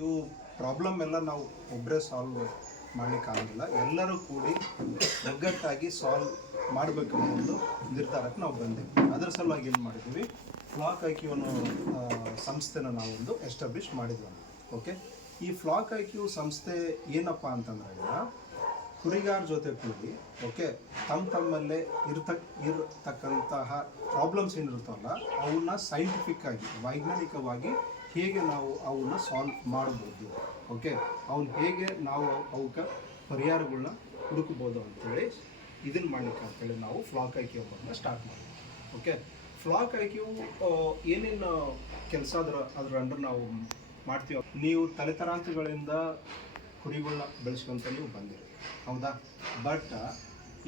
ಇವು ಪ್ರಾಬ್ಲಮ್ ಎಲ್ಲ ನಾವು ಒಬ್ಬರೇ ಸಾಲ್ವ್ ಮಾಡಲಿಕ್ಕಾಗಲ್ಲ. ಎಲ್ಲರೂ ಕೂಡಿ ಒಗ್ಗಟ್ಟಾಗಿ ಸಾಲ್ವ್ ಮಾಡಬೇಕು ಅನ್ನೋ ಒಂದು ನಿರ್ಧಾರಕ್ಕೆ ನಾವು ಬಂದಿದ್ವಿ. ಅದರ ಸಲುವಾಗಿ ಏನು ಮಾಡಿದ್ವಿ, ಫ್ಲಾಕ್ ಐಕ್ಯೂ ಅನ್ನೋ ಸಂಸ್ಥೆನ ನಾವೊಂದು ಎಸ್ಟಾಬ್ಲಿಷ್ ಮಾಡಿದ್ವಿ. ಓಕೆ, ಈ ಫ್ಲಾಕ್ ಐಕ್ಯೂ ಸಂಸ್ಥೆ ಏನಪ್ಪ ಅಂತಂದ್ರೆ ಕುರಿಗಾರ ಜೊತೆ ಕೂಡಿ ಓಕೆ ತಮ್ಮಲ್ಲೇ ಇರತಕ್ಕಂತಹ ಪ್ರಾಬ್ಲಮ್ಸ್ ಏನಿರುತ್ತಲ್ಲ ಅವನ್ನ ಸೈಂಟಿಫಿಕ್ ಆಗಿ ವೈಜ್ಞಾನಿಕವಾಗಿ ಹೇಗೆ ನಾವು ಅವನ್ನ ಸಾಲ್ವ್ ಮಾಡ್ಬೋದು, ಓಕೆ ಅವನ್ನ ಹೇಗೆ ನಾವು ಅವಕ್ಕೆ ಪರಿಹಾರಗಳನ್ನ ಹುಡುಕ್ಬೋದು ಅಂತೇಳಿ ಇದನ್ನು ಮಾಡಲಿಕ್ಕೆ ಅಂತೇಳಿ ನಾವು ಫ್ಲಾಕ್ ಐಕ್ಯೂ ಅನ್ನೋದನ್ನ ಸ್ಟಾರ್ಟ್ ಮಾಡಿದ್ವಿ. ಓಕೆ, ಫ್ಲಾಕ್ ಐಕ್ಯೂ ಏನೇನು ಕೆಲಸ ಅದ್ರ ಅಂಡರ್ ನಾವು ಮಾಡ್ತೀವಿ. ನೀವು ತಲೆತರಾಂತರಗಳಿಂದ ಕುರಿಗಳನ್ನ ಬೆಳೆಸ್ಕೊಂತ ನೀವು ಬಂದಿರಿ, ಹೌದಾ? ಬಟ್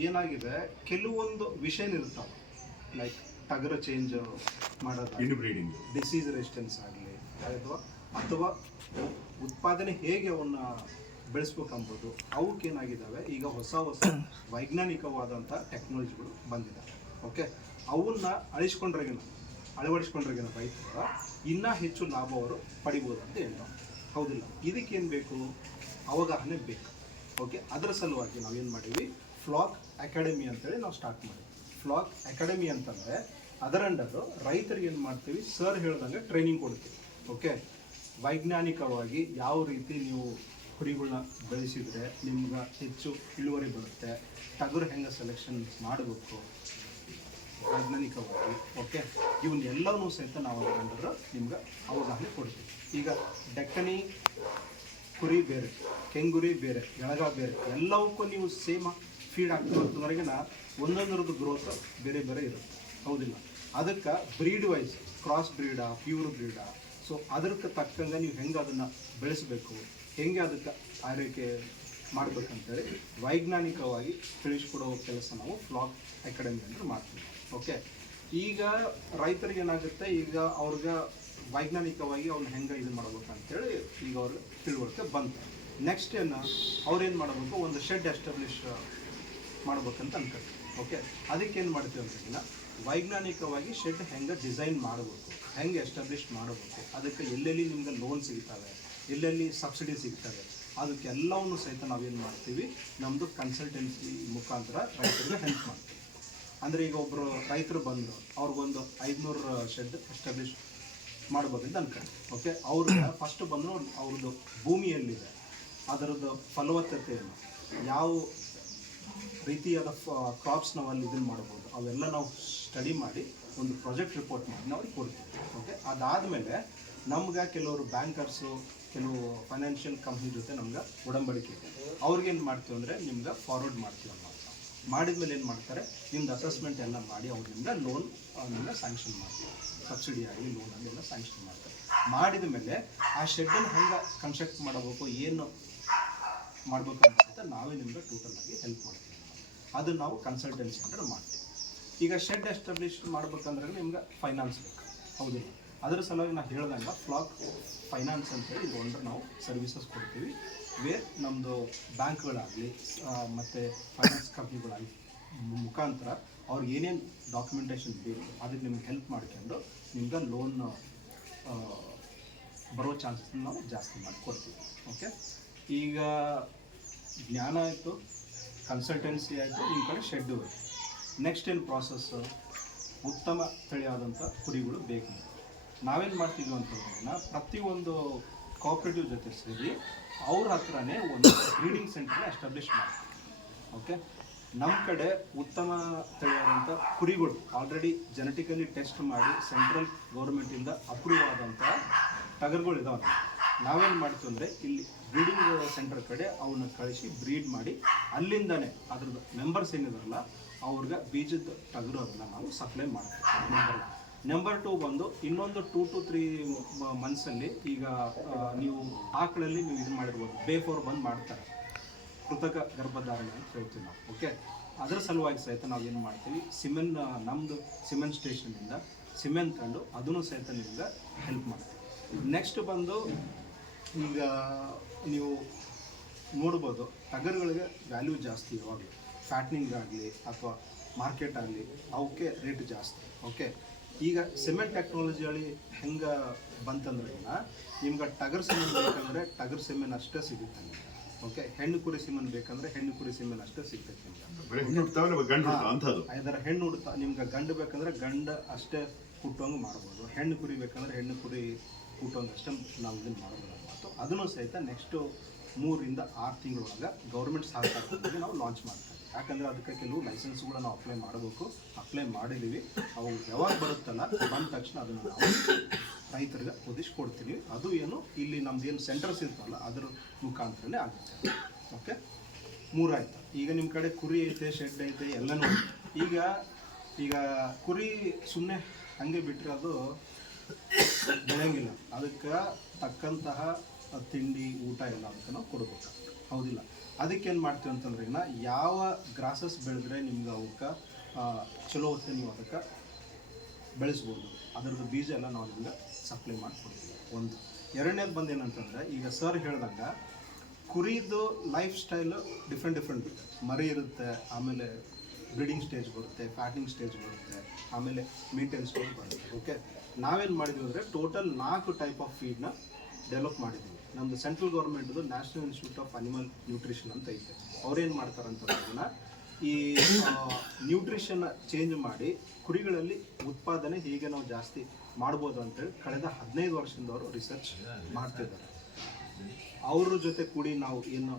ಏನಾಗಿದೆ, ಕೆಲವೊಂದು ವಿಷಯ ಇರ್ತಾವೆ, ಲೈಕ್ ಟಗರ ಚೇಂಜ್ ಮಾಡೋದು, ಇನ್ಬ್ರೀಡಿಂಗ್, ಡಿಸೀಸ್ ರೆಸಿಸ್ಟೆನ್ಸ್ ಆಗಲಿ ಅಥವಾ ಉತ್ಪಾದನೆ ಹೇಗೆ ಅವನ್ನ ಬೆಳೆಸ್ಬೇಕಂಬೋದು, ಅವಕ್ಕೇನಾಗಿದ್ದಾವೆ ಈಗ ಹೊಸ ವೈಜ್ಞಾನಿಕವಾದಂಥ ಟೆಕ್ನಾಲಜಿಗಳು ಬಂದಿದ್ದಾವೆ. ಓಕೆ, ಅವನ್ನ ಅಳವಡಿಸ್ಕೊಂಡ್ರಿಗಿನ ರೈತರು ಇನ್ನೂ ಹೆಚ್ಚು ಲಾಭ ಅವರು ಪಡಿಬೋದು ಅಂತ ಹೇಳ್ತಾರೆ, ಹೌದಿಲ್ಲ? ಇದಕ್ಕೇನು ಬೇಕು, ಅವಗಾಹನೆ ಬೇಕು. ಓಕೆ, ಅದರ ಸಲುವಾಗಿ ನಾವೇನು ಮಾಡೀವಿ, ಫ್ಲಾಕ್ ಅಕಾಡೆಮಿ ಅಂತೇಳಿ ನಾವು ಸ್ಟಾರ್ಟ್ ಮಾಡಿದ್ವಿ. ಫ್ಲಾಕ್ ಅಕಾಡೆಮಿ ಅಂತಂದರೆ ಅದರ ಅಂಡರು ರೈತರಿಗೆ ಏನು ಮಾಡ್ತೀವಿ, ಸರ್ ಹೇಳ್ದಂಗೆ ಟ್ರೈನಿಂಗ್ ಕೊಡ್ತೀವಿ. ಓಕೆ, ವೈಜ್ಞಾನಿಕವಾಗಿ ಯಾವ ರೀತಿ ನೀವು ಕುರಿಗಳನ್ನ ಬೆಳೆಸಿದರೆ ನಿಮ್ಗೆ ಹೆಚ್ಚು ಇಳುವರಿ ಬರುತ್ತೆ, ಟಗರು ಹೆಂಗೆ ಸೆಲೆಕ್ಷನ್ ಮಾಡಬೇಕು ವೈಜ್ಞಾನಿಕವಾಗಿ, ಓಕೆ ಇವನ್ನೆಲ್ಲವೂ ಸಹಿತ ನಾವು ಅದರ ಅಂಡರ್ ನಿಮ್ಗೆ ಅವಗಾಹನೆ ಕೊಡ್ತೀವಿ. ಈಗ ಡೆಕ್ಕನಿ ಕುರಿ ಬೇರೆ, ಕೆಂಗುರಿ ಬೇರೆ, ಎಳಗ ಬೇರೆ, ಎಲ್ಲವಕ್ಕೂ ನೀವು ಸೇಮ್ ಫೀಡ್ ಆಗ್ತಿರೋದ್ರವರೆಗಿನ ಒಂದೊಂದರದ್ದು ಗ್ರೋತ್ ಬೇರೆ ಬೇರೆ ಇರುತ್ತೆ, ಹೌದಿಲ್ಲ? ಅದಕ್ಕೆ ಬ್ರೀಡ್ ವೈಸ್ ಕ್ರಾಸ್ ಬ್ರೀಡಾ, ಪ್ಯೂರ್ ಬ್ರೀಡಾ, ಸೊ ಅದಕ್ಕೆ ತಕ್ಕಂಗೆ ನೀವು ಹೆಂಗೆ ಅದನ್ನು ಬೆಳೆಸಬೇಕು, ಹೆಂಗೆ ಅದಕ್ಕೆ ಆರೈಕೆ ಮಾಡಬೇಕಂತೇಳಿ ವೈಜ್ಞಾನಿಕವಾಗಿ ತಿಳಿಸ್ಕೊಡೋ ಕೆಲಸ ನಾವು ಫ್ಲಾಕ್ ಅಕಾಡೆಮಿ ಅಂದ್ರೆ ಮಾಡ್ತೀವಿ. ಓಕೆ, ಈಗ ರೈತರಿಗೆ ಏನಾಗುತ್ತೆ, ಈಗ ಅವ್ರಿಗೆ ವೈಜ್ಞಾನಿಕವಾಗಿ ಅವ್ನು ಹೆಂಗೆ ಇದು ಮಾಡ್ಬೇಕಂತೇಳಿ ಈಗ ಅವ್ರಿಗೆ ತಿಳುವಳಿಕೆ ಬಂತು. ನೆಕ್ಸ್ಟ್ ಅವ್ರೇನು ಮಾಡಬೇಕು, ಒಂದು ಶೆಡ್ ಎಸ್ಟಾಬ್ಲಿಷ್ ಮಾಡ್ಬೇಕಂತ ಅನ್ಕೊಳ್ತೀವಿ. ಓಕೆ, ಅದಕ್ಕೇನು ಮಾಡ್ತೀವಿ ಅಂತಂದ್ರೆ ವೈಜ್ಞಾನಿಕವಾಗಿ ಶೆಡ್ ಹೆಂಗೆ ಡಿಸೈನ್ ಮಾಡಬೇಕು, ಹೆಂಗೆ ಎಸ್ಟಾಬ್ಲಿಷ್ ಮಾಡಬೇಕು, ಅದಕ್ಕೆ ಎಲ್ಲೆಲ್ಲಿ ನಿಮ್ಗೆ ಲೋನ್ ಸಿಗ್ತವೆ, ಎಲ್ಲೆಲ್ಲಿ ಸಬ್ಸಿಡಿ ಸಿಗ್ತವೆ, ಅದಕ್ಕೆಲ್ಲವನ್ನು ಸಹಿತ ನಾವೇನು ಮಾಡ್ತೀವಿ, ನಮ್ಮದು ಕನ್ಸಲ್ಟೆನ್ಸಿ ಮುಖಾಂತರ ರೈತರಿಗೆ ಹೆಲ್ಪ್ ಮಾಡ್ತೀವಿ. ಅಂದರೆ ಈಗ ಒಬ್ಬರು ರೈತರು ಬಂದರು, ಅವ್ರಿಗೊಂದು 500 ಶೆಡ್ ಎಸ್ಟಾಬ್ಲಿಷ್ ಮಾಡ್ಬೇಕಂತ ಅನ್ಕೊಂಡು, ಓಕೆ ಅವ್ರಿಗೆ ಫಸ್ಟ್ ಬಂದರು ಅವ್ರದ್ದು ಭೂಮಿ ಎಲ್ಲಿದೆ, ಅದರದ್ದು ಫಲವತ್ತತೆಯನ್ನು, ಯಾವ ರೀತಿಯಾದ ಕ್ರಾಪ್ಸ್ ನಾವು ಅಲ್ಲಿ ಇದನ್ನು ಮಾಡ್ಬೋದು, ಅವೆಲ್ಲ ನಾವು ಸ್ಟಡಿ ಮಾಡಿ ಒಂದು ಪ್ರಾಜೆಕ್ಟ್ ರಿಪೋರ್ಟ್ ಮಾಡಿ ನಾವು ಅವ್ರಿಗೆ ಕೊಡ್ತೀವಿ. ಓಕೆ, ಅದಾದಮೇಲೆ ನಮ್ಗೆ ಕೆಲವರು ಬ್ಯಾಂಕರ್ಸು, ಕೆಲವು ಫೈನಾನ್ಷಿಯಲ್ ಕಂಪ್ನಿ ಜೊತೆ ನಮ್ಗೆ ಒಡಂಬಡಿಕೆ ಇದೆ. ಅವ್ರಿಗೇನು ಮಾಡ್ತೀವಿ ಅಂದರೆ ನಿಮ್ಗೆ ಫಾರ್ವರ್ಡ್ ಮಾಡ್ತೀವಿ ಅನ್ನೋ ಮಾಡಿದ್ಮೇಲೆ ಏನು ಮಾಡ್ತಾರೆ, ನಿಮ್ದು ಅಸೆಸ್ಮೆಂಟ್ ಎಲ್ಲ ಮಾಡಿ ಅವ್ರಿಂದ ಲೋನ್ ನಿಮ್ಗೆ ಸ್ಯಾಂಕ್ಷನ್ ಮಾಡ್ತೀವಿ, ಸಬ್ಸಿಡಿ ಆಗಲಿ ಲೋನ್ ಆಗಲಿ ಎಲ್ಲ ಸ್ಯಾಂಕ್ಷನ್ ಮಾಡ್ತಾರೆ. ಮಾಡಿದ ಮೇಲೆ ಆ ಶೆಡ್ಡನ್ನು ಹೆಂಗೆ ಕನ್ಸ್ಟ್ರಕ್ಟ್ ಮಾಡಬೇಕು, ಏನು ಮಾಡಬೇಕು ಅಂತ ನಾವೇ ನಿಮ್ಗೆ ಟೋಟಲಾಗಿ ಹೆಲ್ಪ್ ಮಾಡ್ತೀವಿ. ಅದನ್ನು ನಾವು ಕನ್ಸಲ್ಟೆನ್ಸಿ ಅಂದ್ರೆ ಮಾಡ್ತೀವಿ. ಈಗ ಶೆಡ್ ಎಸ್ಟಾಬ್ಲಿಷ್ ಮಾಡ್ಬೇಕಂದ್ರೆ ನಿಮ್ಗೆ ಫೈನಾನ್ಸ್ ಬೇಕು, ಹೌದಿಲ್ಲ? ಅದರ ಸಲುವಾಗಿ ನಾವು ಹೇಳ್ದಂಗೆ ಫ್ಲಾಕ್ ಫೈನಾನ್ಸ್ ಅಂತೇಳಿ ಇದು ಒಂದು ನಾವು ಸರ್ವಿಸಸ್ ಕೊಡ್ತೀವಿ. ವೇರ್ ನಮ್ಮದು ಬ್ಯಾಂಕ್ಗಳಾಗಲಿ ಮತ್ತು ಫೈನಾನ್ಸ್ ಕಂಪ್ನಿಗಳಾಗಲಿ ಮುಖಾಂತರ ಅವ್ರಿಗೆ ಏನೇನು ಡಾಕ್ಯುಮೆಂಟೇಷನ್ ಬೇಕು ಅದಕ್ಕೆ ನಿಮ್ಗೆ ಹೆಲ್ಪ್ ಮಾಡ್ಕೊಂಡು ನಿಮ್ಗೆ ಲೋನ್ ಬರೋ ಚಾನ್ಸಸ್ನ ನಾವು ಜಾಸ್ತಿ ಮಾಡಿ ಕೊಡ್ತೀವಿ. ಓಕೆ, ಈಗ ಜ್ಞಾನ ಆಯಿತು, ಕನ್ಸಲ್ಟೆನ್ಸಿ ಆಯಿತು, ನಿಮ್ಮ ಕಡೆ ಶೆಡ್ಡು. ನೆಕ್ಸ್ಟ್ ಏನು ಪ್ರಾಸೆಸ್ಸು, ಉತ್ತಮ ತಳಿಯಾದಂಥ ಕುರಿಗಳು ಬೇಕು. ನಾವೇನು ಮಾಡ್ತಿದ್ವಿ ಅಂತಂದ್ರೆ ಪ್ರತಿಯೊಂದು ಕೋಆಪ್ರೇಟಿವ್ ಜೊತೆ ಸೇರಿ ಅವ್ರ ಹತ್ರನೇ ಒಂದು ಬ್ರೀಡಿಂಗ್ ಸೆಂಟರ್ನ ಎಸ್ಟಾಬ್ಲಿಷ್ ಮಾಡ್ತೀವಿ. ಓಕೆ, ನಮ್ಮ ಕಡೆ ಉತ್ತಮ ತಳಿಯಾದಂಥ ಕುರಿಗಳು ಆಲ್ರೆಡಿ ಜೆನೆಟಿಕಲಿ ಟೆಸ್ಟ್ ಮಾಡಿ ಸೆಂಟ್ರಲ್ ಗೌರ್ಮೆಂಟಿಂದ ಅಪ್ರೂವ್ ಆದಂಥ ಟಗರುಗಳು ಇದಾವೆ. ನಾವೇನು ಮಾಡ್ತೀವಿ ಅಂದರೆ ಇಲ್ಲಿ ಬ್ರೀಡಿಂಗ್ ಸೆಂಟರ್ ಕಡೆ ಅವನ್ನ ಕಳಿಸಿ ಬ್ರೀಡ್ ಮಾಡಿ ಅಲ್ಲಿಂದನೇ ಅದ್ರದ್ದು ಮೆಂಬರ್ಸ್ ಏನಿದಾರಲ್ಲ ಅವ್ರಿಗೆ ಬೀಜದ ಟಗರು ಅದನ್ನು ನಾವು ಸಪ್ಲೈ ಮಾಡ್ತೀವಿ. ನಂಬರ್ 2 ಬಂದು ಇನ್ನೊಂದು 2 to 3 ಮಂತ್ಸಲ್ಲಿ ಈಗ ನೀವು ಆಕಳಲ್ಲಿ ನೀವು ಇದು ಮಾಡಿರ್ಬೋದು, ಬೇಫೋರ್ ಬಂದು ಮಾಡ್ತಾರೆ, ಕೃತಕ ಗರ್ಭಧಾರಣೆ ಅಂತ ಹೇಳ್ತೀವಿ ನಾವು. ಓಕೆ, ಅದರ ಸಲುವಾಗಿ ಸಹಿತ ನಾವು ಏನು ಮಾಡ್ತೀವಿ, ನಮ್ಮದು ಸಿಮೆಂಟ್ ಸ್ಟೇಷನಿಂದ ಸಿಮೆಂಟ್ ತಂದು ಅದನ್ನು ಸಹಿತ ನಿಮ್ಗೆ ಹೆಲ್ಪ್ ಮಾಡ್ತೀವಿ. ನೆಕ್ಸ್ಟ್ ಬಂದು ಈಗ ನೀವು ನೋಡ್ಬೋದು ಟಗರುಗಳಿಗೆ ವ್ಯಾಲ್ಯೂ ಜಾಸ್ತಿ ಯಾವಾಗಲೂ, ಫ್ಯಾಟ್ನಿಂಗ್ ಆಗಲಿ ಅಥವಾ ಮಾರ್ಕೆಟ್ ಆಗಲಿ ಅವಕ್ಕೆ ರೇಟ್ ಜಾಸ್ತಿ. ಓಕೆ, ಈಗ ಸಿಮೆಂಟ್ ಟೆಕ್ನಾಲಜಿಯಲ್ಲಿ ಹೆಂಗೆ ಬಂತಂದ್ರೆ ನಿಮ್ಗೆ ಟಗರ್ ಸಿಮೆಂಟ್ ಬೇಕಂದ್ರೆ ಟಗರ್ ಸಿಮೆಂಟ್ ಅಷ್ಟೇ ಸಿಗುತ್ತೆ ನಿಮ್ಗೆ. ಓಕೆ, ಹೆಣ್ಣು ಕುರಿ ಸಿಮೆಂಟ್ ಬೇಕಂದ್ರೆ ಹೆಣ್ಣು ಕುರಿ ಸಿಮೆಂಟ್ ಅಷ್ಟೇ ಸಿಗ್ತೈತೆ ನಿಮ್ಗೆ. ಇದರ ಹೆಣ್ಣು ಹುಡ್ತಾ ನಿಮ್ಗೆ ಗಂಡು ಬೇಕಂದ್ರೆ ಗಂಡು ಅಷ್ಟೇ ಹುಟ್ಟೋಂಗೆ ಮಾಡ್ಬೋದು, ಹೆಣ್ಣು ಕುರಿ ಬೇಕಂದ್ರೆ ಹೆಣ್ಣು ಕುರಿ ಹುಟ್ಟೋಂಗೆ ಅಷ್ಟೇ ನಾವು ಇದನ್ನು ಮಾಡ್ಬೋದು ಮತ್ತು ಅದನ್ನು ಸಹಿತ ನೆಕ್ಸ್ಟು 3 ರಿಂದ 6 ತಿಂಗಳೊಳಗೆ ಗೌರ್ಮೆಂಟ್ ಸಹಕಾರದಲ್ಲಿ ನಾವು ಲಾಂಚ್ ಮಾಡ್ತೀವಿ. ಯಾಕಂದರೆ ಅದಕ್ಕೆ ಕೆಲವು ಲೈಸೆನ್ಸ್ಗಳನ್ನ ನಾವು ಅಪ್ಲೈ ಮಾಡಬೇಕು, ಅಪ್ಲೈ ಮಾಡಿದ್ದೀವಿ. ಅವು ಯಾವಾಗ ಬರುತ್ತಲ್ಲ ಬಂದ ತಕ್ಷಣ ಅದನ್ನು ನಾವು ರೈತರಿಗೆ ಒದಗಿಸ್ಕೊಡ್ತೀವಿ. ಅದು ಏನು ಇಲ್ಲಿ ನಮ್ದು ಏನು ಸೆಂಟರ್ಸ್ ಇರ್ತಲ್ಲ ಅದ್ರ ಮುಖಾಂತರನೇ ಆಗುತ್ತೆ. ಓಕೆ, 3 ಆಯ್ತು. ಈಗ ನಿಮ್ಮ ಕಡೆ ಕುರಿ ಐತೆ, ಶೆಡ್ ಐತೆ, ಎಲ್ಲನೂ. ಈಗ ಕುರಿ ಸುಮ್ಮನೆ ಹಾಗೆ ಬಿಟ್ಟರೆ ಅದು ಬೆಳೆಯಂಗಿಲ್ಲ. ಅದಕ್ಕೆ ತಕ್ಕಂತಹ ತಿಂಡಿ ಊಟ ಎಲ್ಲ ಅದಕ್ಕೆ ನಾವು ಕೊಡ್ಬೇಕು, ಹೌದಿಲ್ಲ? ಅದಕ್ಕೇನು ಮಾಡ್ತೀವಿ ಅಂತಂದ್ರೆ ಯಾವ ಗ್ರಾಸಸ್ ಬೆಳೆದ್ರೆ ನಿಮ್ಗೆ ಅವಕ್ಕೆ ಚಲೋ ಹೊತ್ತೆ ನೀವು ಅದಕ್ಕೆ ಬೆಳೆಸ್ಬೋದು, ಅದರದ್ದು ಬೀಜ ಎಲ್ಲ ನಾವು ನಿಮ್ಗೆ ಸಪ್ಲೈ ಮಾಡಿಕೊಡ್ತೀವಿ. ಒಂದು. ಎರಡನೇದು ಬಂದು ಏನಂತಂದರೆ, ಈಗ ಸರ್ ಹೇಳ್ದಂಗೆ ಕುರಿದು ಲೈಫ್ ಸ್ಟೈಲು ಡಿಫ್ರೆಂಟ್ ಇರುತ್ತೆ. ಮರಿ ಇರುತ್ತೆ, ಆಮೇಲೆ ಬ್ರೀಡಿಂಗ್ ಸ್ಟೇಜ್ ಬರುತ್ತೆ, ಫ್ಯಾಟಿಂಗ್ ಸ್ಟೇಜ್ ಬರುತ್ತೆ, ಆಮೇಲೆ ಮೇಂಟೆನೆನ್ಸ್ ಸ್ಟೇಜ್ ಬರುತ್ತೆ. ಓಕೆ, ನಾವೇನು ಮಾಡಿದ್ವಿ ಅಂದರೆ ಟೋಟಲ್ 4 ಟೈಪ್ ಆಫ್ ಫೀಡ್ನ ಡೆವಲಪ್ ಮಾಡಿದ್ದೀವಿ. ನಮ್ಮದು ಸೆಂಟ್ರಲ್ ಗೌರ್ಮೆಂಟ್ದು national institute of animal nutrition ಅಂತ ಐತೆ. ಅವ್ರೇನು ಮಾಡ್ತಾರೆ ಅಂತಂದ್ರೆ ಈ ನ್ಯೂಟ್ರಿಷನ್ನ ಚೇಂಜ್ ಮಾಡಿ ಕುರಿಗಳಲ್ಲಿ ಉತ್ಪಾದನೆ ಹೇಗೆ ನಾವು ಜಾಸ್ತಿ ಮಾಡ್ಬೋದು ಅಂತೇಳಿ ಕಳೆದ 15 ವರ್ಷದಿಂದ ಅವರು ರಿಸರ್ಚ್ ಮಾಡ್ತಿದ್ದಾರೆ. ಅವ್ರ ಜೊತೆ ಕೂಡಿ ನಾವು ಏನು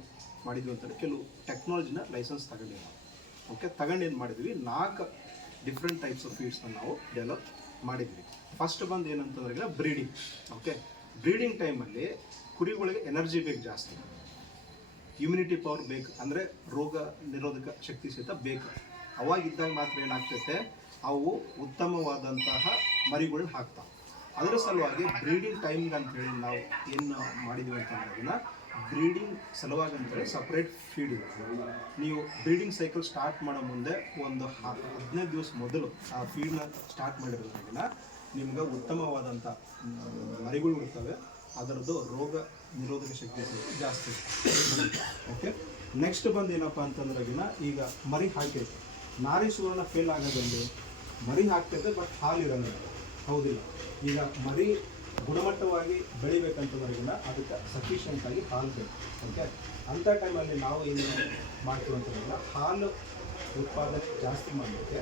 ಮಾಡಿದ್ವಿ ಅಂತಂದರೆ ಕೆಲವು ಟೆಕ್ನಾಲಜಿನ ಲೈಸೆನ್ಸ್ ತಗೊಂಡಿಲ್ಲ. ಓಕೆ, ತಗೊಂಡು ಏನು ಮಾಡಿದ್ವಿ, 4 ಡಿಫ್ರೆಂಟ್ ಟೈಪ್ಸ್ ಆಫ್ ಫೀಡ್ಸ್ನ ನಾವು ಡೆವಲಪ್ ಮಾಡಿದ್ವಿ. ಫಸ್ಟ್ ಬಂದು ಏನಂತಂದ್ರೆ ಬ್ರೀಡಿಂಗ್. ಓಕೆ, ಬ್ರೀಡಿಂಗ್ ಟೈಮಲ್ಲಿ ಕುರಿಗಳಿಗೆ ಎನರ್ಜಿ ಬೇಕು, ಜಾಸ್ತಿ ಇಮ್ಯುನಿಟಿ ಪವರ್ ಬೇಕು, ಅಂದರೆ ರೋಗ ನಿರೋಧಕ ಶಕ್ತಿ ಸಹಿತ ಬೇಕು. ಅವಾಗಿದ್ದಾಗ ಮಾತ್ರ ಏನಾಗ್ತೈತೆ, ಅವು ಉತ್ತಮವಾದಂತಹ ಮರಿಗಳನ್ನ ಹಾಕ್ತಾವೆ. ಅದರ ಸಲುವಾಗಿ ಬ್ರೀಡಿಂಗ್ ಟೈಮ್ಗೆ ಅಂತೇಳಿ ನಾವು ಏನು ಮಾಡಿದ್ವಿ ಅಂತಂದ್ರೆ ಬ್ರೀಡಿಂಗ್ ಸಲುವಾಗಿ ಅಂತೇಳಿ ಸಪ್ರೇಟ್ ಫೀಡ್ ಇದೆ. ನೀವು ಬ್ರೀಡಿಂಗ್ ಸೈಕಲ್ ಸ್ಟಾರ್ಟ್ ಮಾಡೋ ಮುಂದೆ ಒಂದು 15 ದಿವಸ ಮೊದಲು ಆ ಫೀಡ್ನ ಸ್ಟಾರ್ಟ್ ಮಾಡಿರೋದ್ರಿಂದ ನಿಮ್ಗೆ ಉತ್ತಮವಾದಂಥ ಮರಿಗಳು ಇರ್ತವೆ, ಅದರದ್ದು ರೋಗ ನಿರೋಧಕ ಶಕ್ತಿ ಜಾಸ್ತಿ. ಓಕೆ, ನೆಕ್ಸ್ಟ್ ಬಂದು ಏನಪ್ಪ ಅಂತಂದ್ರೆ ಈಗ ಮರಿ ಹಾಕೈತೆ, ನಾರಿ ಸುವರ್ಣ ಫೇಲ್ ಆಗೋದಲ್ಲಿ ಮರಿ ಹಾಕ್ತೈತೆ ಬಟ್ ಹಾಲು ಇರೋಲ್ಲ, ಹೌದಿಲ್ಲ? ಈಗ ಮರಿ ಗುಣಮಟ್ಟವಾಗಿ ಬೆಳಿಬೇಕಂತಂದ್ರೆಗಿನ ಅದಕ್ಕೆ ಸಫಿಷಿಯೆಂಟಾಗಿ ಹಾಲು ಬೇಕು. ಓಕೆ, ಅಂಥ ಟೈಮಲ್ಲಿ ನಾವು ಏನು ಮಾಡ್ತೀವಿ ಅಂತಂದ್ರೆ ಹಾಲು ಉತ್ಪಾದನೆ ಜಾಸ್ತಿ ಮಾಡಲಿಕ್ಕೆ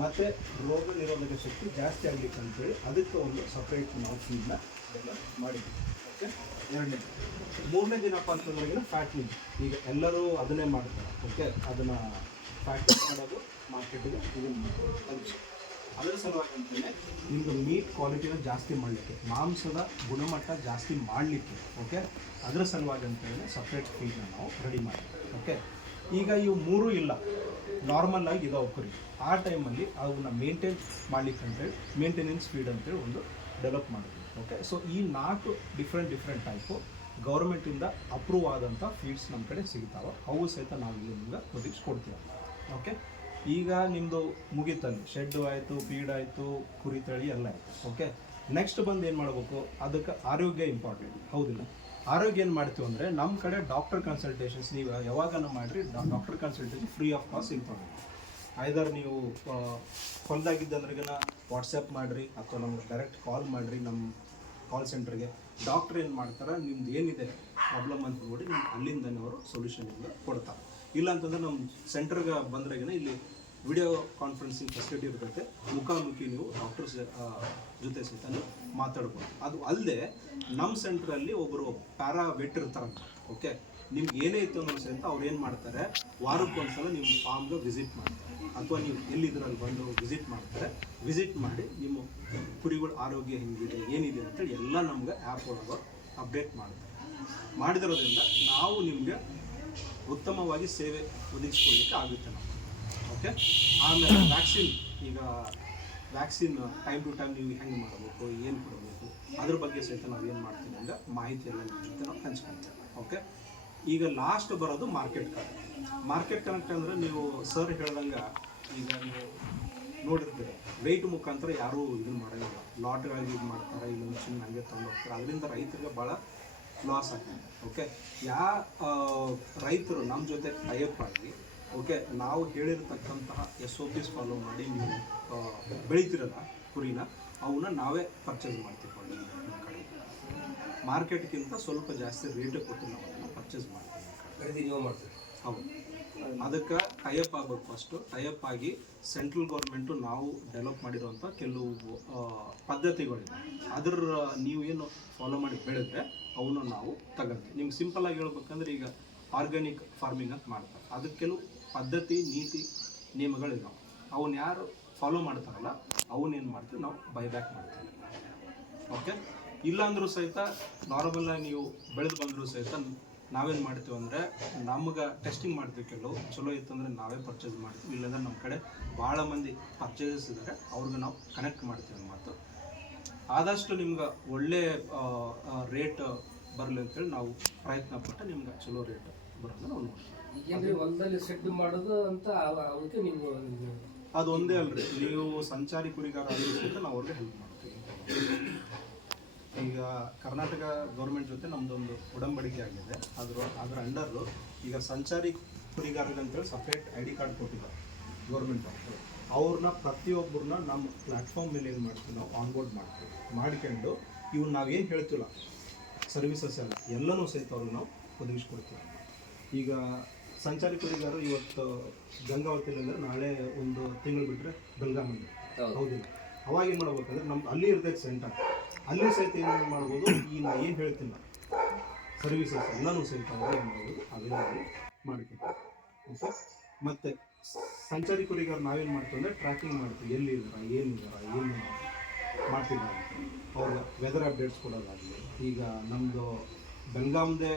ಮತ್ತು ರೋಗ ನಿರೋಧಕ ಶಕ್ತಿ ಜಾಸ್ತಿ ಆಗಲಿಕ್ಕೆ ಅಂತೇಳಿ ಅದಕ್ಕೆ ಒಂದು ಸಪ್ರೇಟ್ ನಾವು ಫೀಡ್ನ ಡೆವಲಪ್ ಮಾಡಿದ್ವಿ. ಓಕೆ, ಎರಡನೇ. ಮೂರನೇ ದಿನಪ್ಪ ಅಂತಂದ್ರೆ ಫ್ಯಾಟ್ನಿಂಗ್. ಈಗ ಎಲ್ಲರೂ ಅದನ್ನೇ ಮಾಡ್ತಾರೆ. ಓಕೆ, ಅದನ್ನು ಫ್ಯಾಟ್ನಿಂಗ್ ಮಾಡೋದು ಮಾರ್ಕೆಟಿಗೆ ಇದನ್ನು ತಲುಪಿಸಿ. ಅದರ ಸಲುವಾಗಿ ಅಂತಲೇ ನಿಮ್ಮದು ಮೀಟ್ ಕ್ವಾಲಿಟಿನ ಜಾಸ್ತಿ ಮಾಡಲಿಕ್ಕೆ, ಮಾಂಸದ ಗುಣಮಟ್ಟ ಜಾಸ್ತಿ ಮಾಡಲಿಕ್ಕೆ, ಓಕೆ, ಅದರ ಸಲುವಾಗಿ ಅಂತೇಳಿ ಸಪ್ರೇಟ್ ಫೀಡ್ನ ನಾವು ರೆಡಿ ಮಾಡ್ತೀವಿ. ಓಕೆ, ಈಗ ಇವು 3 ಇಲ್ಲ, ನಾರ್ಮಲ್ ಆಗಿ ಇದಾವೆ ಕುರಿ. ಆ ಟೈಮಲ್ಲಿ ಅವನ್ನ ಮೇಂಟೈನ್ ಮಾಡ್ಲಿಕ್ಕೆ ಅಂತೇಳಿ ಮೇಂಟೆನೆನ್ಸ್ ಫೀಡ್ ಅಂತೇಳಿ ಒಂದು ಡೆವಲಪ್ ಮಾಡಿದ್ವಿ. ಓಕೆ, ಸೊ ಈ 4 ಡಿಫ್ರೆಂಟ್ ಟೈಪು ಗೌರ್ಮೆಂಟಿಂದ ಅಪ್ರೂವ್ ಆದಂಥ ಫೀಡ್ಸ್ ನಮ್ಮ ಕಡೆ ಸಿಗ್ತಾವೆ. ಅವು ಸಹಿತ ನಾವು ಇಲ್ಲಿ ನಿಮ್ಗೆ ಒದಗಿಸ್ಕೊಡ್ತೀವಿ. ಓಕೆ, ಈಗ ನಿಮ್ಮದು ಮುಗಿತಲ್ಲಿ ಶೆಡ್ಡು ಆಯಿತು, ಫೀಡ್ ಆಯಿತು, ಕುರಿ ತಳಿ ಎಲ್ಲ ಆಯಿತು. ಓಕೆ, ನೆಕ್ಸ್ಟ್ ಬಂದು ಏನು ಮಾಡಬೇಕು, ಅದಕ್ಕೆ ಆರೋಗ್ಯ ಇಂಪಾರ್ಟೆಂಟ್, ಹೌದಿಲ್ಲ? ಆರೋಗ್ಯ ಏನು ಮಾಡ್ತೀವಿ ಅಂದರೆ ನಮ್ಮ ಕಡೆ ಡಾಕ್ಟರ್ ಕನ್ಸಲ್ಟೇಷನ್ಸ್ ನೀವು ಯಾವಾಗನ ಮಾಡಿರಿ, doctor consultation free of cost important. Either ನೀವು ಹೊಲದಾಗಿದ್ದಂದ್ರಿಗನ ವಾಟ್ಸಪ್ ಮಾಡಿರಿ ಅಥವಾ ನಮ್ಗೆ ಡೈರೆಕ್ಟ್ ಕಾಲ್ ಮಾಡಿರಿ ನಮ್ಮ ಕಾಲ್ ಸೆಂಟ್ರಿಗೆ. ಡಾಕ್ಟ್ರ್ ಏನು ಮಾಡ್ತಾರೆ, ನಿಮ್ದು ಏನಿದೆ ಪ್ರಾಬ್ಲಮ್ ಅಂತ ನೋಡಿ ನಿಮ್ಗೆ ಅಲ್ಲಿಂದನೇ ಅವರು ಸೊಲ್ಯೂಷನ್ ಕೊಡ್ತಾರೆ. ಇಲ್ಲ ಅಂತಂದ್ರೆ ನಮ್ಮ ಸೆಂಟರ್ಗೆ ಬಂದ್ರಾಗಿನ ಇಲ್ಲಿ ವಿಡಿಯೋ ಕಾನ್ಫರೆನ್ಸಿಂಗ್ ಫೆಸಿಲಿಟಿ ಇರ್ತೈತೆ, ಮುಖಾಮುಖಿ ನೀವು ಡಾಕ್ಟರ್ಸ್ ಜೊತೆ ಸಹಿತ ಮಾತಾಡ್ಬೋದು. ಅದು ಅಲ್ಲದೆ ನಮ್ಮ ಸೆಂಟ್ರಲ್ಲಿ ಒಬ್ಬರು ಪ್ಯಾರಾ ವೆಟ್ ಇರ್ತಾರೆ. ಓಕೆ, ನಿಮ್ಗೆ ಏನೇ ಇತ್ತು ಅನ್ನೋ ಸಹಿತ ಅವ್ರು ಏನು ಮಾಡ್ತಾರೆ, ವಾರಕ್ಕೊಂದ್ಸಲ ನಿಮ್ಮ ಫಾರ್ಮ್ಗೆ ವಿಸಿಟ್ ಮಾಡ್ತಾರೆ ಅಥವಾ ನೀವು ಎಲ್ಲಿದ್ರಲ್ಲಿ ಬಂದು ವಿಸಿಟ್ ಮಾಡ್ತಾರೆ. ವಿಸಿಟ್ ಮಾಡಿ ನಿಮ್ಮ ಕುರಿಗಳ ಆರೋಗ್ಯ ಹೆಂಗಿದೆ, ಏನಿದೆ ಅಂತೇಳಿ ಎಲ್ಲ ನಮ್ಗೆ ಆ್ಯಪ್ ಒಳಗೆ ಅಪ್ಡೇಟ್ ಮಾಡ್ತಾರೆ. ಮಾಡಿದಿರೋದ್ರಿಂದ ನಾವು ನಿಮಗೆ ಉತ್ತಮವಾಗಿ ಸೇವೆ ಒದಗಿಸ್ಕೊಳ್ಳಿಕ್ಕೆ ಆಗುತ್ತೆ ನಾವು. ಓಕೆ, ಆಮೇಲೆ ವ್ಯಾಕ್ಸಿನ್. ಈಗ ವ್ಯಾಕ್ಸಿನ್ ಟೈಮ್ ಟು ಟೈಮ್ ನೀವು ಹೆಂಗೆ ಮಾಡಬೇಕು, ಏನು ಕೊಡಬೇಕು, ಅದ್ರ ಬಗ್ಗೆ ಸಹಿತ ನಾವು ಏನು ಮಾಡ್ತೀವಿ ಅಂದರೆ ಮಾಹಿತಿ ಎಲ್ಲ ನಿಮ್ಮ ಜೊತೆ ನಾವು ಹಂಚ್ಕೊಳ್ತೇವೆ. ಓಕೆ, ಈಗ ಲಾಸ್ಟ್ ಬರೋದು ಮಾರ್ಕೆಟ್ ಕನೆಕ್ಟ್. ಮಾರ್ಕೆಟ್ ಕನೆಕ್ಟ್ ಅಂದರೆ ನೀವು ಸರ್ ಹೇಳ್ದಂಗೆ ಈಗ ನೀವು ನೋಡಿರ್ತೀರ ವೆಯ್ಟ್ ಮುಖಾಂತರ ಯಾರೂ ಇದನ್ನು ಮಾಡೋಂಗಿಲ್ಲ, ಲಾಟ್ಗಾಗಿ ಇದು ಮಾಡ್ತಾರೆ, ಇಲ್ಲ ಮಿಷಿನ್ ಹಂಗೆ ತೊಗೊಂಡು ಹೋಗ್ತಾರೆ. ಅದರಿಂದ ರೈತರಿಗೆ ಭಾಳ ಲಾಸ್ ಆಗ್ತದೆ. ಓಕೆ, ರೈತರು ನಮ್ಮ ಜೊತೆ ಟೈಅಪ್ ಆಗಿ, ಓಕೆ, ನಾವು ಹೇಳಿರ್ತಕ್ಕಂತಹ SOPs ಫಾಲೋ ಮಾಡಿ ನೀವು ಬೆಳಿತಿರಲ್ಲ ಕುರಿನ ಅವನ್ನ ನಾವೇ ಪರ್ಚೇಸ್ ಮಾಡ್ತೀವಿ ನಮ್ಮ ಕಡೆ. ಮಾರ್ಕೆಟ್ಗಿಂತ ಸ್ವಲ್ಪ ಜಾಸ್ತಿ ರೇಟ್ ಕೊಟ್ಟು ನಾವು ಅದನ್ನು ಪರ್ಚೇಸ್ ಮಾಡ್ತೀವಿ. ನೀವು ಮಾಡ್ತೀವಿ. ಹೌದು, ಅದಕ್ಕೆ ಟೈಅಪ್ ಆಗಬೇಕು. ಫಸ್ಟು ಟೈಅಪ್ ಆಗಿ ಸೆಂಟ್ರಲ್ ಗೌರ್ಮೆಂಟು ನಾವು ಡೆವಲಪ್ ಮಾಡಿರೋಂಥ ಕೆಲವು ಪದ್ಧತಿಗಳಿವೆ. ಅದರ ನೀವು ಏನು ಫಾಲೋ ಮಾಡಿ ಬೆಳೆದ್ರೆ ಅವನ್ನ ನಾವು ತಗೊಂತೀವಿ. ನಿಮ್ಗೆ ಸಿಂಪಲ್ಲಾಗಿ ಹೇಳ್ಬೇಕಂದ್ರೆ ಈಗ ಆರ್ಗ್ಯಾನಿಕ್ ಫಾರ್ಮಿಂಗ್ ಅಂತ ಮಾಡ್ತಾರೆ. ಅದಕ್ಕೆ ಕೆಲವು ಪದ್ಧತಿ ನೀತಿ ನಿಯಮಗಳಿದಾವೆ. ಅವನ್ನ ಯಾರು ಫಾಲೋ ಮಾಡ್ತಾರಲ್ಲ ಅವನ್ನೇನು ಮಾಡ್ತೀವಿ ನಾವು ಬೈಬ್ಯಾಕ್ ಮಾಡ್ತೀವಿ. ಓಕೆ, ಇಲ್ಲಾಂದ್ರೂ ಸಹಿತ ನಾರ್ಮಲಾಗಿ ನೀವು ಬೆಳೆದು ಬಂದರೂ ಸಹಿತ ನಾವೇನು ಮಾಡ್ತೀವಿ ಅಂದರೆ ನಮ್ಗೆ ಟೆಸ್ಟಿಂಗ್ ಮಾಡ್ತೀವಿ. ಕೆಲವು ಚಲೋ ಇತ್ತಂದರೆ ನಾವೇ ಪರ್ಚೇಸ್ ಮಾಡ್ತೀವಿ. ಇಲ್ಲಾಂದ್ರೆ ನಮ್ಮ ಕಡೆ ಭಾಳ ಮಂದಿ ಪರ್ಚೇಸಸ್ ಇದ್ದಾರೆ, ಅವ್ರಿಗೆ ನಾವು ಕನೆಕ್ಟ್ ಮಾಡ್ತೀವಿ ಅನ್ನೋ ಮಾತು. ಆದಷ್ಟು ನಿಮ್ಗೆ ಒಳ್ಳೆ ರೇಟ್ ಬರಲಿ ಅಂತೇಳಿ ನಾವು ಪ್ರಯತ್ನ ಪಟ್ಟು ನಿಮ್ಗೆ ಚಲೋ ರೇಟ್ ಬರೋದು ನಾವು ನೋಡ್ತೀವಿ. ಈಗೇನ್ರಿ ಹೊಲದಲ್ಲಿ ಸೆಡ್ ಮಾಡೋದು ಅಂತ ಅದಕ್ಕೆ ನೀವು ಅದು ಒಂದೇ ಅಲ್ರಿ, ನೀವು ಸಂಚಾರಿ ಕುರಿಗಾರ ಆದರೂ ಸಹಿತ ನಾವು ಅವ್ರಿಗೆ ಹೆಲ್ಪ್ ಮಾಡ್ತೀವಿ. ಈಗ ಕರ್ನಾಟಕ ಗೌರ್ಮೆಂಟ್ ಜೊತೆ ನಮ್ಮದೊಂದು ಉಡಂಬಡಿಕೆ ಆಗಿದೆ. ಅದರ ಅಂಡರು ಈಗ ಸಂಚಾರಿ ಕುರಿಗಾರರಿಗಂತೇಳಿ ಸಪ್ರೇಟ್ ID ಕಾರ್ಡ್ ಕೊಟ್ಟಿದ್ದಾರೆ ಗೌರ್ಮೆಂಟ್ ಅವರು. ಅವ್ರನ್ನ ಪ್ರತಿಯೊಬ್ಬರನ್ನ ನಮ್ಮ ಪ್ಲ್ಯಾಟ್ಫಾರ್ಮ್ ಮೇಲೆ ಏನು ಮಾಡ್ತೀವಿ ನಾವು ಆನ್ಬೋರ್ಡ್ ಮಾಡ್ತೀವಿ. ಮಾಡ್ಕೊಂಡು ಇವ್ನು ನಾವೇನು ಹೇಳ್ತಿಲ್ಲ ಸರ್ವಿಸಸ್ ಎಲ್ಲನೂ ಸಹಿತ ಅವ್ರಿಗೆ ನಾವು ಒದಗಿಸ್ಕೊಡ್ತೀವಿ. ಈಗ ಸಂಚಾರಿ ಕುರಿಗಾರರು ಇವತ್ತು ಗಂಗಾವತಿಯಲ್ಲಿ ಅಂದರೆ ನಾಳೆ ಒಂದು ತಿಂಗಳು ಬಿಟ್ಟರೆ ಬೆಳಗಾಮಲ್ಲಿ, ಹೌದಿಲ್ಲ? ಅವಾಗ ಏನು ಮಾಡ್ಬೇಕಂದ್ರೆ ನಮ್ದು ಅಲ್ಲಿ ಇರ್ತೈತೆ ಸೆಂಟರ್, ಅಲ್ಲಿ ಸಹಿತ ಏನು ಮಾಡ್ಬೋದು, ಈ ನಾ ಏನು ಹೇಳ್ತೀನಿ ಸರ್ವಿಸಸ್ ಎಲ್ಲನೂ ಸಹಿತ ಏನು ಮಾಡ್ಬೋದು ಅವೈಲೇಬಲ್ ಮಾಡ್ತೀವಿ. ಓಕೆ, ಮತ್ತು ಸಂಚಾರಿ ಕುರಿಗಾರ ನಾವೇನು ಮಾಡ್ತೀವಿ ಅಂದರೆ ಟ್ರ್ಯಾಕಿಂಗ್ ಮಾಡ್ತೀವಿ. ಎಲ್ಲಿದ್ದಾರೆ, ಏನು ಮಾಡ್ತಿದ್ದಾರೆ, ಅವ್ರಿಗೆ ವೆದರ್ ಅಪ್ಡೇಟ್ಸ್ ಕೊಡೋದಾಗಲಿ. ಈಗ ನಮ್ಮದು ಬೆಳಗಾಮ್ದೇ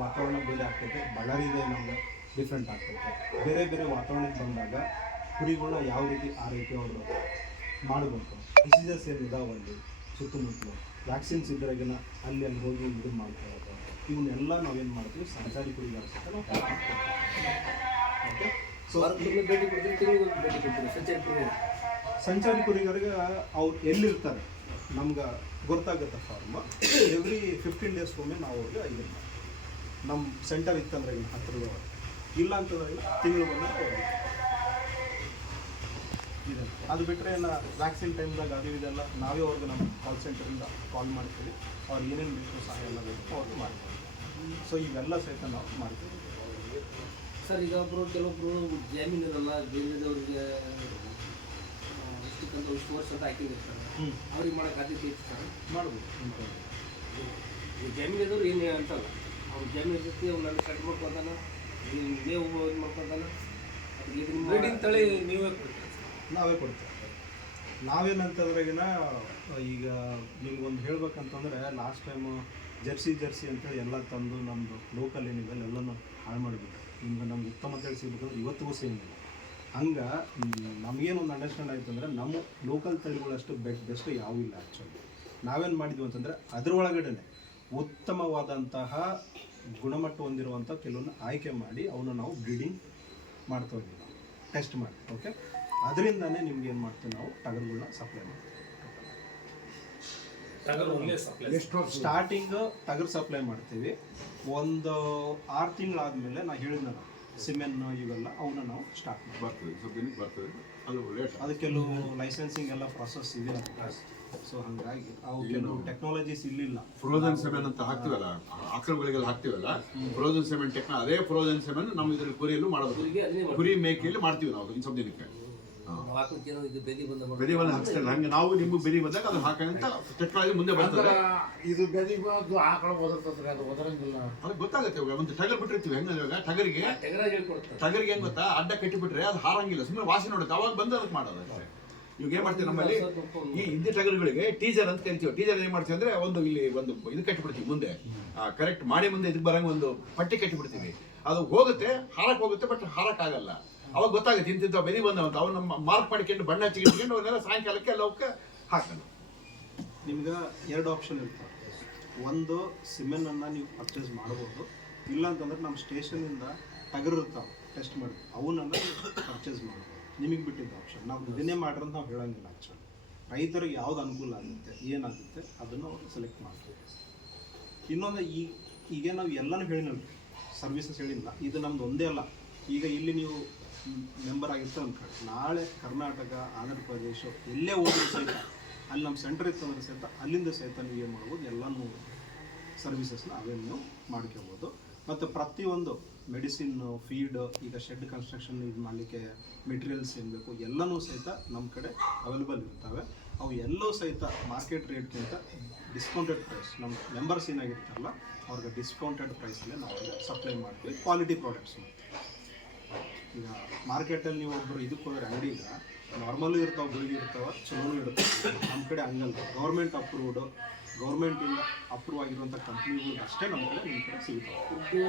ವಾತಾವರಣ ಬೇರೆ ಆಗ್ತೈತೆ, ಬಳ್ಳಾರಿದೇ ನಮ್ಗೆ ಡಿಫ್ರೆಂಟ್ ಆಗ್ತೈತೆ. ಬೇರೆ ಬೇರೆ ವಾತಾವರಣಕ್ಕೆ ಬಂದಾಗ ಕುರಿಗಳನ್ನ ಯಾವ ರೀತಿ ಆರೈಕೆ ಅವರು ಮಾಡಬೇಕು, ಡಿಸೀಸಸ್ ಏನು ಇದಾವಲ್ಲಿ ಸುತ್ತಮುತ್ತಲು, ವ್ಯಾಕ್ಸಿನ್ಸ್ ಇದ್ರಾಗಿನ ಅಲ್ಲಿ ಹೋಗಿ ಇದು ಮಾಡ್ಕೊಳ್ಳೋದು, ಇವನ್ನೆಲ್ಲ ನಾವೇನು ಮಾಡ್ತೀವಿ ಸಂಚಾರಿ ಕುರಿಗಾರ ಸಹಿತ ನಾವು ಓಕೆ. ಸೊ ಭೇಟಿ ಕೊಡ್ತೀವಿ, ತಿಂಗಳಿಗೆ ಭೇಟಿ ಕೊಡ್ತೀವಿ ಸಂಚಾರಿ ಕುರಿ. ಸಂಚಾರಿ ಕುರಿಗಾರಿಗೆ ಅವ್ರು ಎಲ್ಲಿರ್ತಾರೆ ನಮ್ಗೆ ಗೊತ್ತಾಗುತ್ತೆ. ಫಾರ್ಮ್ ಎವ್ರಿ 15 ಡೇಸ್ಗೊಮ್ಮೆ ನಾವು ಅವ್ರಿಗೆ ಇದು ನಮ್ಮ ಸೆಂಟರ್ ಇತ್ತಂದ್ರೆ ಈಗ ಹತ್ತಿರದವ್ರು, ಇಲ್ಲ ಅಂತಂದ್ರೆ ತಿಂಗಳು ಬಂದರೆ ಇದೆ. ಅದು ಬಿಟ್ಟರೆ ಎಲ್ಲ ವ್ಯಾಕ್ಸಿನ್ ಟೈಮ್ದಾಗ ಅದು ಇದೆಲ್ಲ ನಾವೇ ಅವ್ರಿಗೆ ನಮ್ಮ ಕಾಲ್ ಸೆಂಟರಿಂದ ಕಾಲ್ ಮಾಡ್ತೀವಿ. ಅವ್ರು ಏನೇನು ಬೇಕು ಸಹಾಯ ಎಲ್ಲ ಬೇಕು ಅವ್ರಿಗೆ ಮಾಡ್ತೀವಿ. ಸೊ ಇವೆಲ್ಲ ಸಹಿತ ನಾವು ಮಾಡ್ತೀವಿ. ಸರ್, ಈಗ ಕೆಲವೊಬ್ರು ಜಾಮೀನು ಇರಲ್ಲ, ಬೇರೆದವ್ರಿಗೆ ಇಷ್ಟು ವರ್ಷ ಅಂತ ಹಾಕಿರ್ತಾರೆ, ಅವ್ರಿಗೆ ಮಾಡೋಕೆ ಆದ್ಯತೆ ಇತ್ತು ಸರ್. ಮಾಡ್ಬೋದು, ಜಾಮೀನು ಇದ್ದವ್ರು ಏನು ಅಂತಲ್ಲ, ಅವ್ರು ಜಾಮೀನು ಇರ್ತೈತಿ, ಅವ್ನು ಕಟ್ ಮಾಡ್ಕೊತಾನ, ನೀವು ಇದು ಮಾಡ್ಕೊತಾನ. ಬ್ರೀಡಿಂಗ್ ತಳಿ ನೀವೇ ನಾವೇ ಕೊಡ್ತೀವಿ. ನಾವೇನಂತಂದ್ರೆಗಿನ ಈಗ ನಿಮ್ಗೊಂದು ಹೇಳ್ಬೇಕಂತಂದರೆ ಲಾಸ್ಟ್ ಟೈಮು ಜರ್ಸಿ ಅಂತೇಳಿ ಎಲ್ಲ ತಂದು ನಮ್ಮದು ಲೋಕಲ್ ಏನಿದೆ ಎಲ್ಲನೂ ಹಾಳು ಮಾಡಿಬಿಟ್ಟು ನಿಮ್ಗೆ ನಮ್ಗೆ ಉತ್ತಮ ತಳಿ ಸಿಗ್ಬೇಕಂದ್ರೆ ಇವತ್ತಿಗೂ ಸಿಗಿಲ್ಲ. ಹಂಗೆ ನಮಗೇನೊಂದು ಅಂಡರ್ಸ್ಟ್ಯಾಂಡ್ ಆಯಿತು ಅಂದರೆ ನಮ್ಮ ಲೋಕಲ್ ತಳಿಗಳಷ್ಟು ಬೆಸ್ಟ್ ಯಾವೂ ಇಲ್ಲ. ಆ್ಯಕ್ಚುಲಿ ನಾವೇನು ಮಾಡಿದ್ವಿ ಅಂತಂದರೆ ಅದರೊಳಗಡೆ ಉತ್ತಮವಾದಂತಹ ಗುಣಮಟ್ಟ ಹೊಂದಿರುವಂಥ ಕೆಲವನ್ನ ಆಯ್ಕೆ ಮಾಡಿ ಅವನ್ನ ನಾವು ಬ್ರೀಡಿಂಗ್ ಮಾಡ್ತಾ ಇದ್ದೀವಿ, ನಾವು ಟೆಸ್ಟ್ ಮಾಡಿ. ಓಕೆ, ಅದರಿಂದನೇ ನಿಮ್ಗೆ ಏನು ಮಾಡ್ತೀವಿ ನಾವು ಟಗರುಗಳನ್ನ ಸಪ್ಲೈ ಮಾಡ್ತೀವಿ. ಸ್ಟಾರ್ಟಿಂಗ್ ಟಗರ್ ಸಪ್ಲೈ ಮಾಡ್ತೀವಿ. ಒಂದು 6 ತಿಂಗಳಾದಮೇಲೆ ನಾ ಹೇಳಿದ್ನಲ್ಲ ಸಿಮೆನ್ ಇವೆಲ್ಲ ಅವನ್ನ ನಾವು ಸ್ಟಾರ್ಟ್ ಬರ್ತದೆ. ಅದು ಕೆಲವು ಲೈಸೆನ್ಸಿಂಗ್ ಎಲ್ಲ ಪ್ರಾಸೆಸ್ ಇದೆ. ಸೊ ಹಾಗಾಗಿ ಅವು ಕೆಲವು ಟೆಕ್ನಾಲಜೀಸ್ ಇಲ್ಲಿಲ್ಲ. ಫ್ರೋಜನ್ ಸೆಮೆನ್ ಅಂತ ಹಾಕ್ತಿವಲ್ಲ, ಆಕಳುಗಳಿಗೆಲ್ಲ ಹಾಕ್ತಿವಲ್ಲ, ಫ್ರೋಜನ್ ಸೆಮೆನ್ ಅದೇ ಫ್ರೋಜನ್ ಸೆಮೆನ್ ನಮ್ಮ ಇದ್ರಲ್ಲಿ ಕುರಿಯಲ್ಲೂ ಮಾಡೋದು. ಕುರಿ ಮೇಕೆಯಲ್ಲಿ ಮಾಡ್ತೀವಿ ನಾವು ಇನ್ನು ಸ್ವಲ್ಪ ದಿನಕ್ಕೆ. ಬೆದಿ ಬಂದ ಹಾಕ್ತಾರೆ ಹಂಗೆ ನಾವು ನಿಮ್ಗೆ ಬೆದಿ ಬಂದಾಗ ಅದು ಹಾಕಂತ ಟೆಕ್ನಾಲಜಿ ಮುಂದೆ ಬರ್ತದೆ. ಇದು ಬೆದಿ ಬಂದು ಆಕಳ ಓದಿರ್ತದ್ರಿ, ಅದು ಓದರಂಗಿಲ್ಲ. ಅದು ಗೊತ್ತಾಗುತ್ತೆ. ಒಂದು ಟಗರ್ ಬಿಟ್ಟಿರ್ತೀವಿ ಹೆಂಗ ಇವಾಗ ಟಗರಿಗೆ ಹೆಂಗ್ ಗೊತ್ತಾ, ಅಡ್ಡ ಕಟ್ಟಿಬಿಟ್ರೆ ಅದು ಹಾರಂಗಿಲ್ಲ, ಸುಮ್ಮನೆ ವಾಸನೆ ನೋಡುತ್ತೆ. ಅವಾಗ ಬಂದು ಅದಕ್ಕೆ ಮಾಡೋದು ಅಷ್ಟೇ. ಇವಾಗ ಏನ್ ಮಾಡ್ತೀವಿ ನಮ್ಮಲ್ಲಿ ಈ ಹಿಂದಿ ಟಗರುಗಳಿಗೆ ಟೀಸರ್ ಅಂತ ಕರಿತೀವಿ. ಟೀಸರ್ ಏನ್ ಮಾಡ್ತೀವಿ ಅಂದ್ರೆ ಒಂದು ಇಲ್ಲಿ ಒಂದು ಇದು ಕಟ್ಟಿಬಿಡ್ತೀವಿ ಮುಂದೆ, ಕರೆಕ್ಟ್ ಮಾಡಿ ಮುಂದೆ ಇದಕ್ಕೆ ಬರಂಗ ಒಂದು ಪಟ್ಟಿ ಕಟ್ಟಿಬಿಡ್ತೀವಿ. ಅದು ಹೋಗುತ್ತೆ, ಹಾರಕ್ ಹೋಗುತ್ತೆ, ಬಟ್ ಹಾರಕ್ ಆಗಲ್ಲ. ಅವಾಗ ಗೊತ್ತಾಗುತ್ತೆ ಇಂತಿಂತ ಬೆದಿ ಬಂದವಂತ. ಅವ್ನು ನಮ್ಮ ಮಾರ್ಕ್ ಮಾಡಿಕೊಂಡು ಬಣ್ಣ ಹಚ್ಚಿಕೊಂಡು ಅವನ್ನೆಲ್ಲ ಸಾಯಂಕಾಲಕ್ಕೆ ಎಲ್ಲ ಅವಕ್ಕೆ ಹಾಕೋಣ. ನಿಮ್ಗೆ 2 ಆಪ್ಷನ್ ಇರ್ತವೆ. ಒಂದು ಸಿಮೆನನ್ನು ನೀವು ಪರ್ಚೇಸ್ ಮಾಡ್ಬೋದು, ಇಲ್ಲ ಅಂತಂದ್ರೆ ನಮ್ಮ ಸ್ಟೇಷನಿಂದ ಟಗರು ಇರ್ತಾವೆ ಟೆಸ್ಟ್ ಮಾಡಿ ಅವನ್ನ ಪರ್ಚೇಸ್ ಮಾಡ್ಬೋದು. ನಿಮಗೆ ಬಿಟ್ಟಿದ್ದ ಆಪ್ಷನ್. ನಾವು ಇದನ್ನೇ ಮಾಡ್ರಿ ಅಂತ ನಾವು ಹೇಳೋಂಗಿಲ್ಲ. ಆ್ಯಕ್ಚುಲಿ ರೈತರಿಗೆ ಯಾವ್ದು ಅನುಕೂಲ ಆಗುತ್ತೆ, ಏನಾಗುತ್ತೆ ಅದನ್ನು ಅವರು ಸೆಲೆಕ್ಟ್ ಮಾಡ್ತೀವಿ. ಇನ್ನೊಂದು ಈಗ ನಾವು ಎಲ್ಲನೂ ಹೇಳಿನಲ್ಲ, ಸರ್ವಿಸಸ್ ಹೇಳಿಲ್ಲ. ಇದು ನಮ್ದು ಒಂದೇ ಅಲ್ಲ. ಈಗ ಇಲ್ಲಿ ನೀವು ಮೆಂಬರ್ ಆಗಿರ್ತಾರೆ ಅಂದ್ಕೊಳ್ಳಿ, ನಾಳೆ ಕರ್ನಾಟಕ, ಆಂಧ್ರ ಪ್ರದೇಶ ಎಲ್ಲೇ ಹೋದ್ರೂ ಸಹಿತ ಅಲ್ಲಿ ನಮ್ಮ ಸೆಂಟರ್ ಇತ್ತಂದ್ರೆ ಸಹಿತ ಅಲ್ಲಿಂದ ಸಹಿತ ನೀವು ಏನು ಮಾಡ್ಬೋದು, ಎಲ್ಲನೂ ಸರ್ವಿಸಸ್ನ ಅವೇನು ಮಾಡ್ಕೋಬೋದು. ಮತ್ತು ಪ್ರತಿಯೊಂದು ಮೆಡಿಸಿನ್, ಫೀಡ್, ಈಗ ಶೆಡ್ ಕನ್ಸ್ಟ್ರಕ್ಷನ್ ಇದು ಮಾಡಲಿಕ್ಕೆ ಮೆಟೀರಿಯಲ್ಸ್ ಏನು ಬೇಕು ಎಲ್ಲನೂ ಸಹಿತ ನಮ್ಮ ಕಡೆ ಅವೈಲೇಬಲ್ ಇರ್ತವೆ. ಅವು ಎಲ್ಲವೂ ಸಹಿತ ಮಾರ್ಕೆಟ್ ರೇಟ್ಗಿಂತ ಡಿಸ್ಕೌಂಟೆಡ್ ಪ್ರೈಸ್, ನಮ್ಮ ಮೆಂಬರ್ಸ್ ಏನಾಗಿರ್ತಾರಲ್ಲ ಅವ್ರಿಗೆ ಡಿಸ್ಕೌಂಟೆಡ್ ಪ್ರೈಸಲ್ಲೇ ನಾವು ಸಪ್ಲೈ ಮಾಡ್ತೀವಿ, ಕ್ವಾಲಿಟಿ ಪ್ರಾಡಕ್ಟ್ಸ್. ಈಗ ಮಾರ್ಕೆಟಲ್ಲಿ ನೀವು ಒಬ್ಬರು ಇದಕ್ಕೆ ಹೋದ್ರೆ ಅಂಗಡಿಗೆ ನಾರ್ಮಲು ಇರ್ತಾವೆ, ಗುಳಿಗೆ ಇರ್ತಾವೆ, ಚಲೋನು ಇರ್ತವೆ. ನಮ್ಮ ಕಡೆ ಹಂಗಲ್ಲ, ಗೌರ್ಮೆಂಟ್ ಅಪ್ರೂವ್ಡ್, ಗೌರ್ಮೆಂಟಿಂದ ಅಪ್ರೂವ್ ಆಗಿರುವಂಥ ಕಂಪ್ನಿಗಳು ಅಷ್ಟೇ ನಮ್ಮ ಕಡೆ ನಿಮ್ಮ ಕಡೆ ಸಿಗ್ತಾವೆ.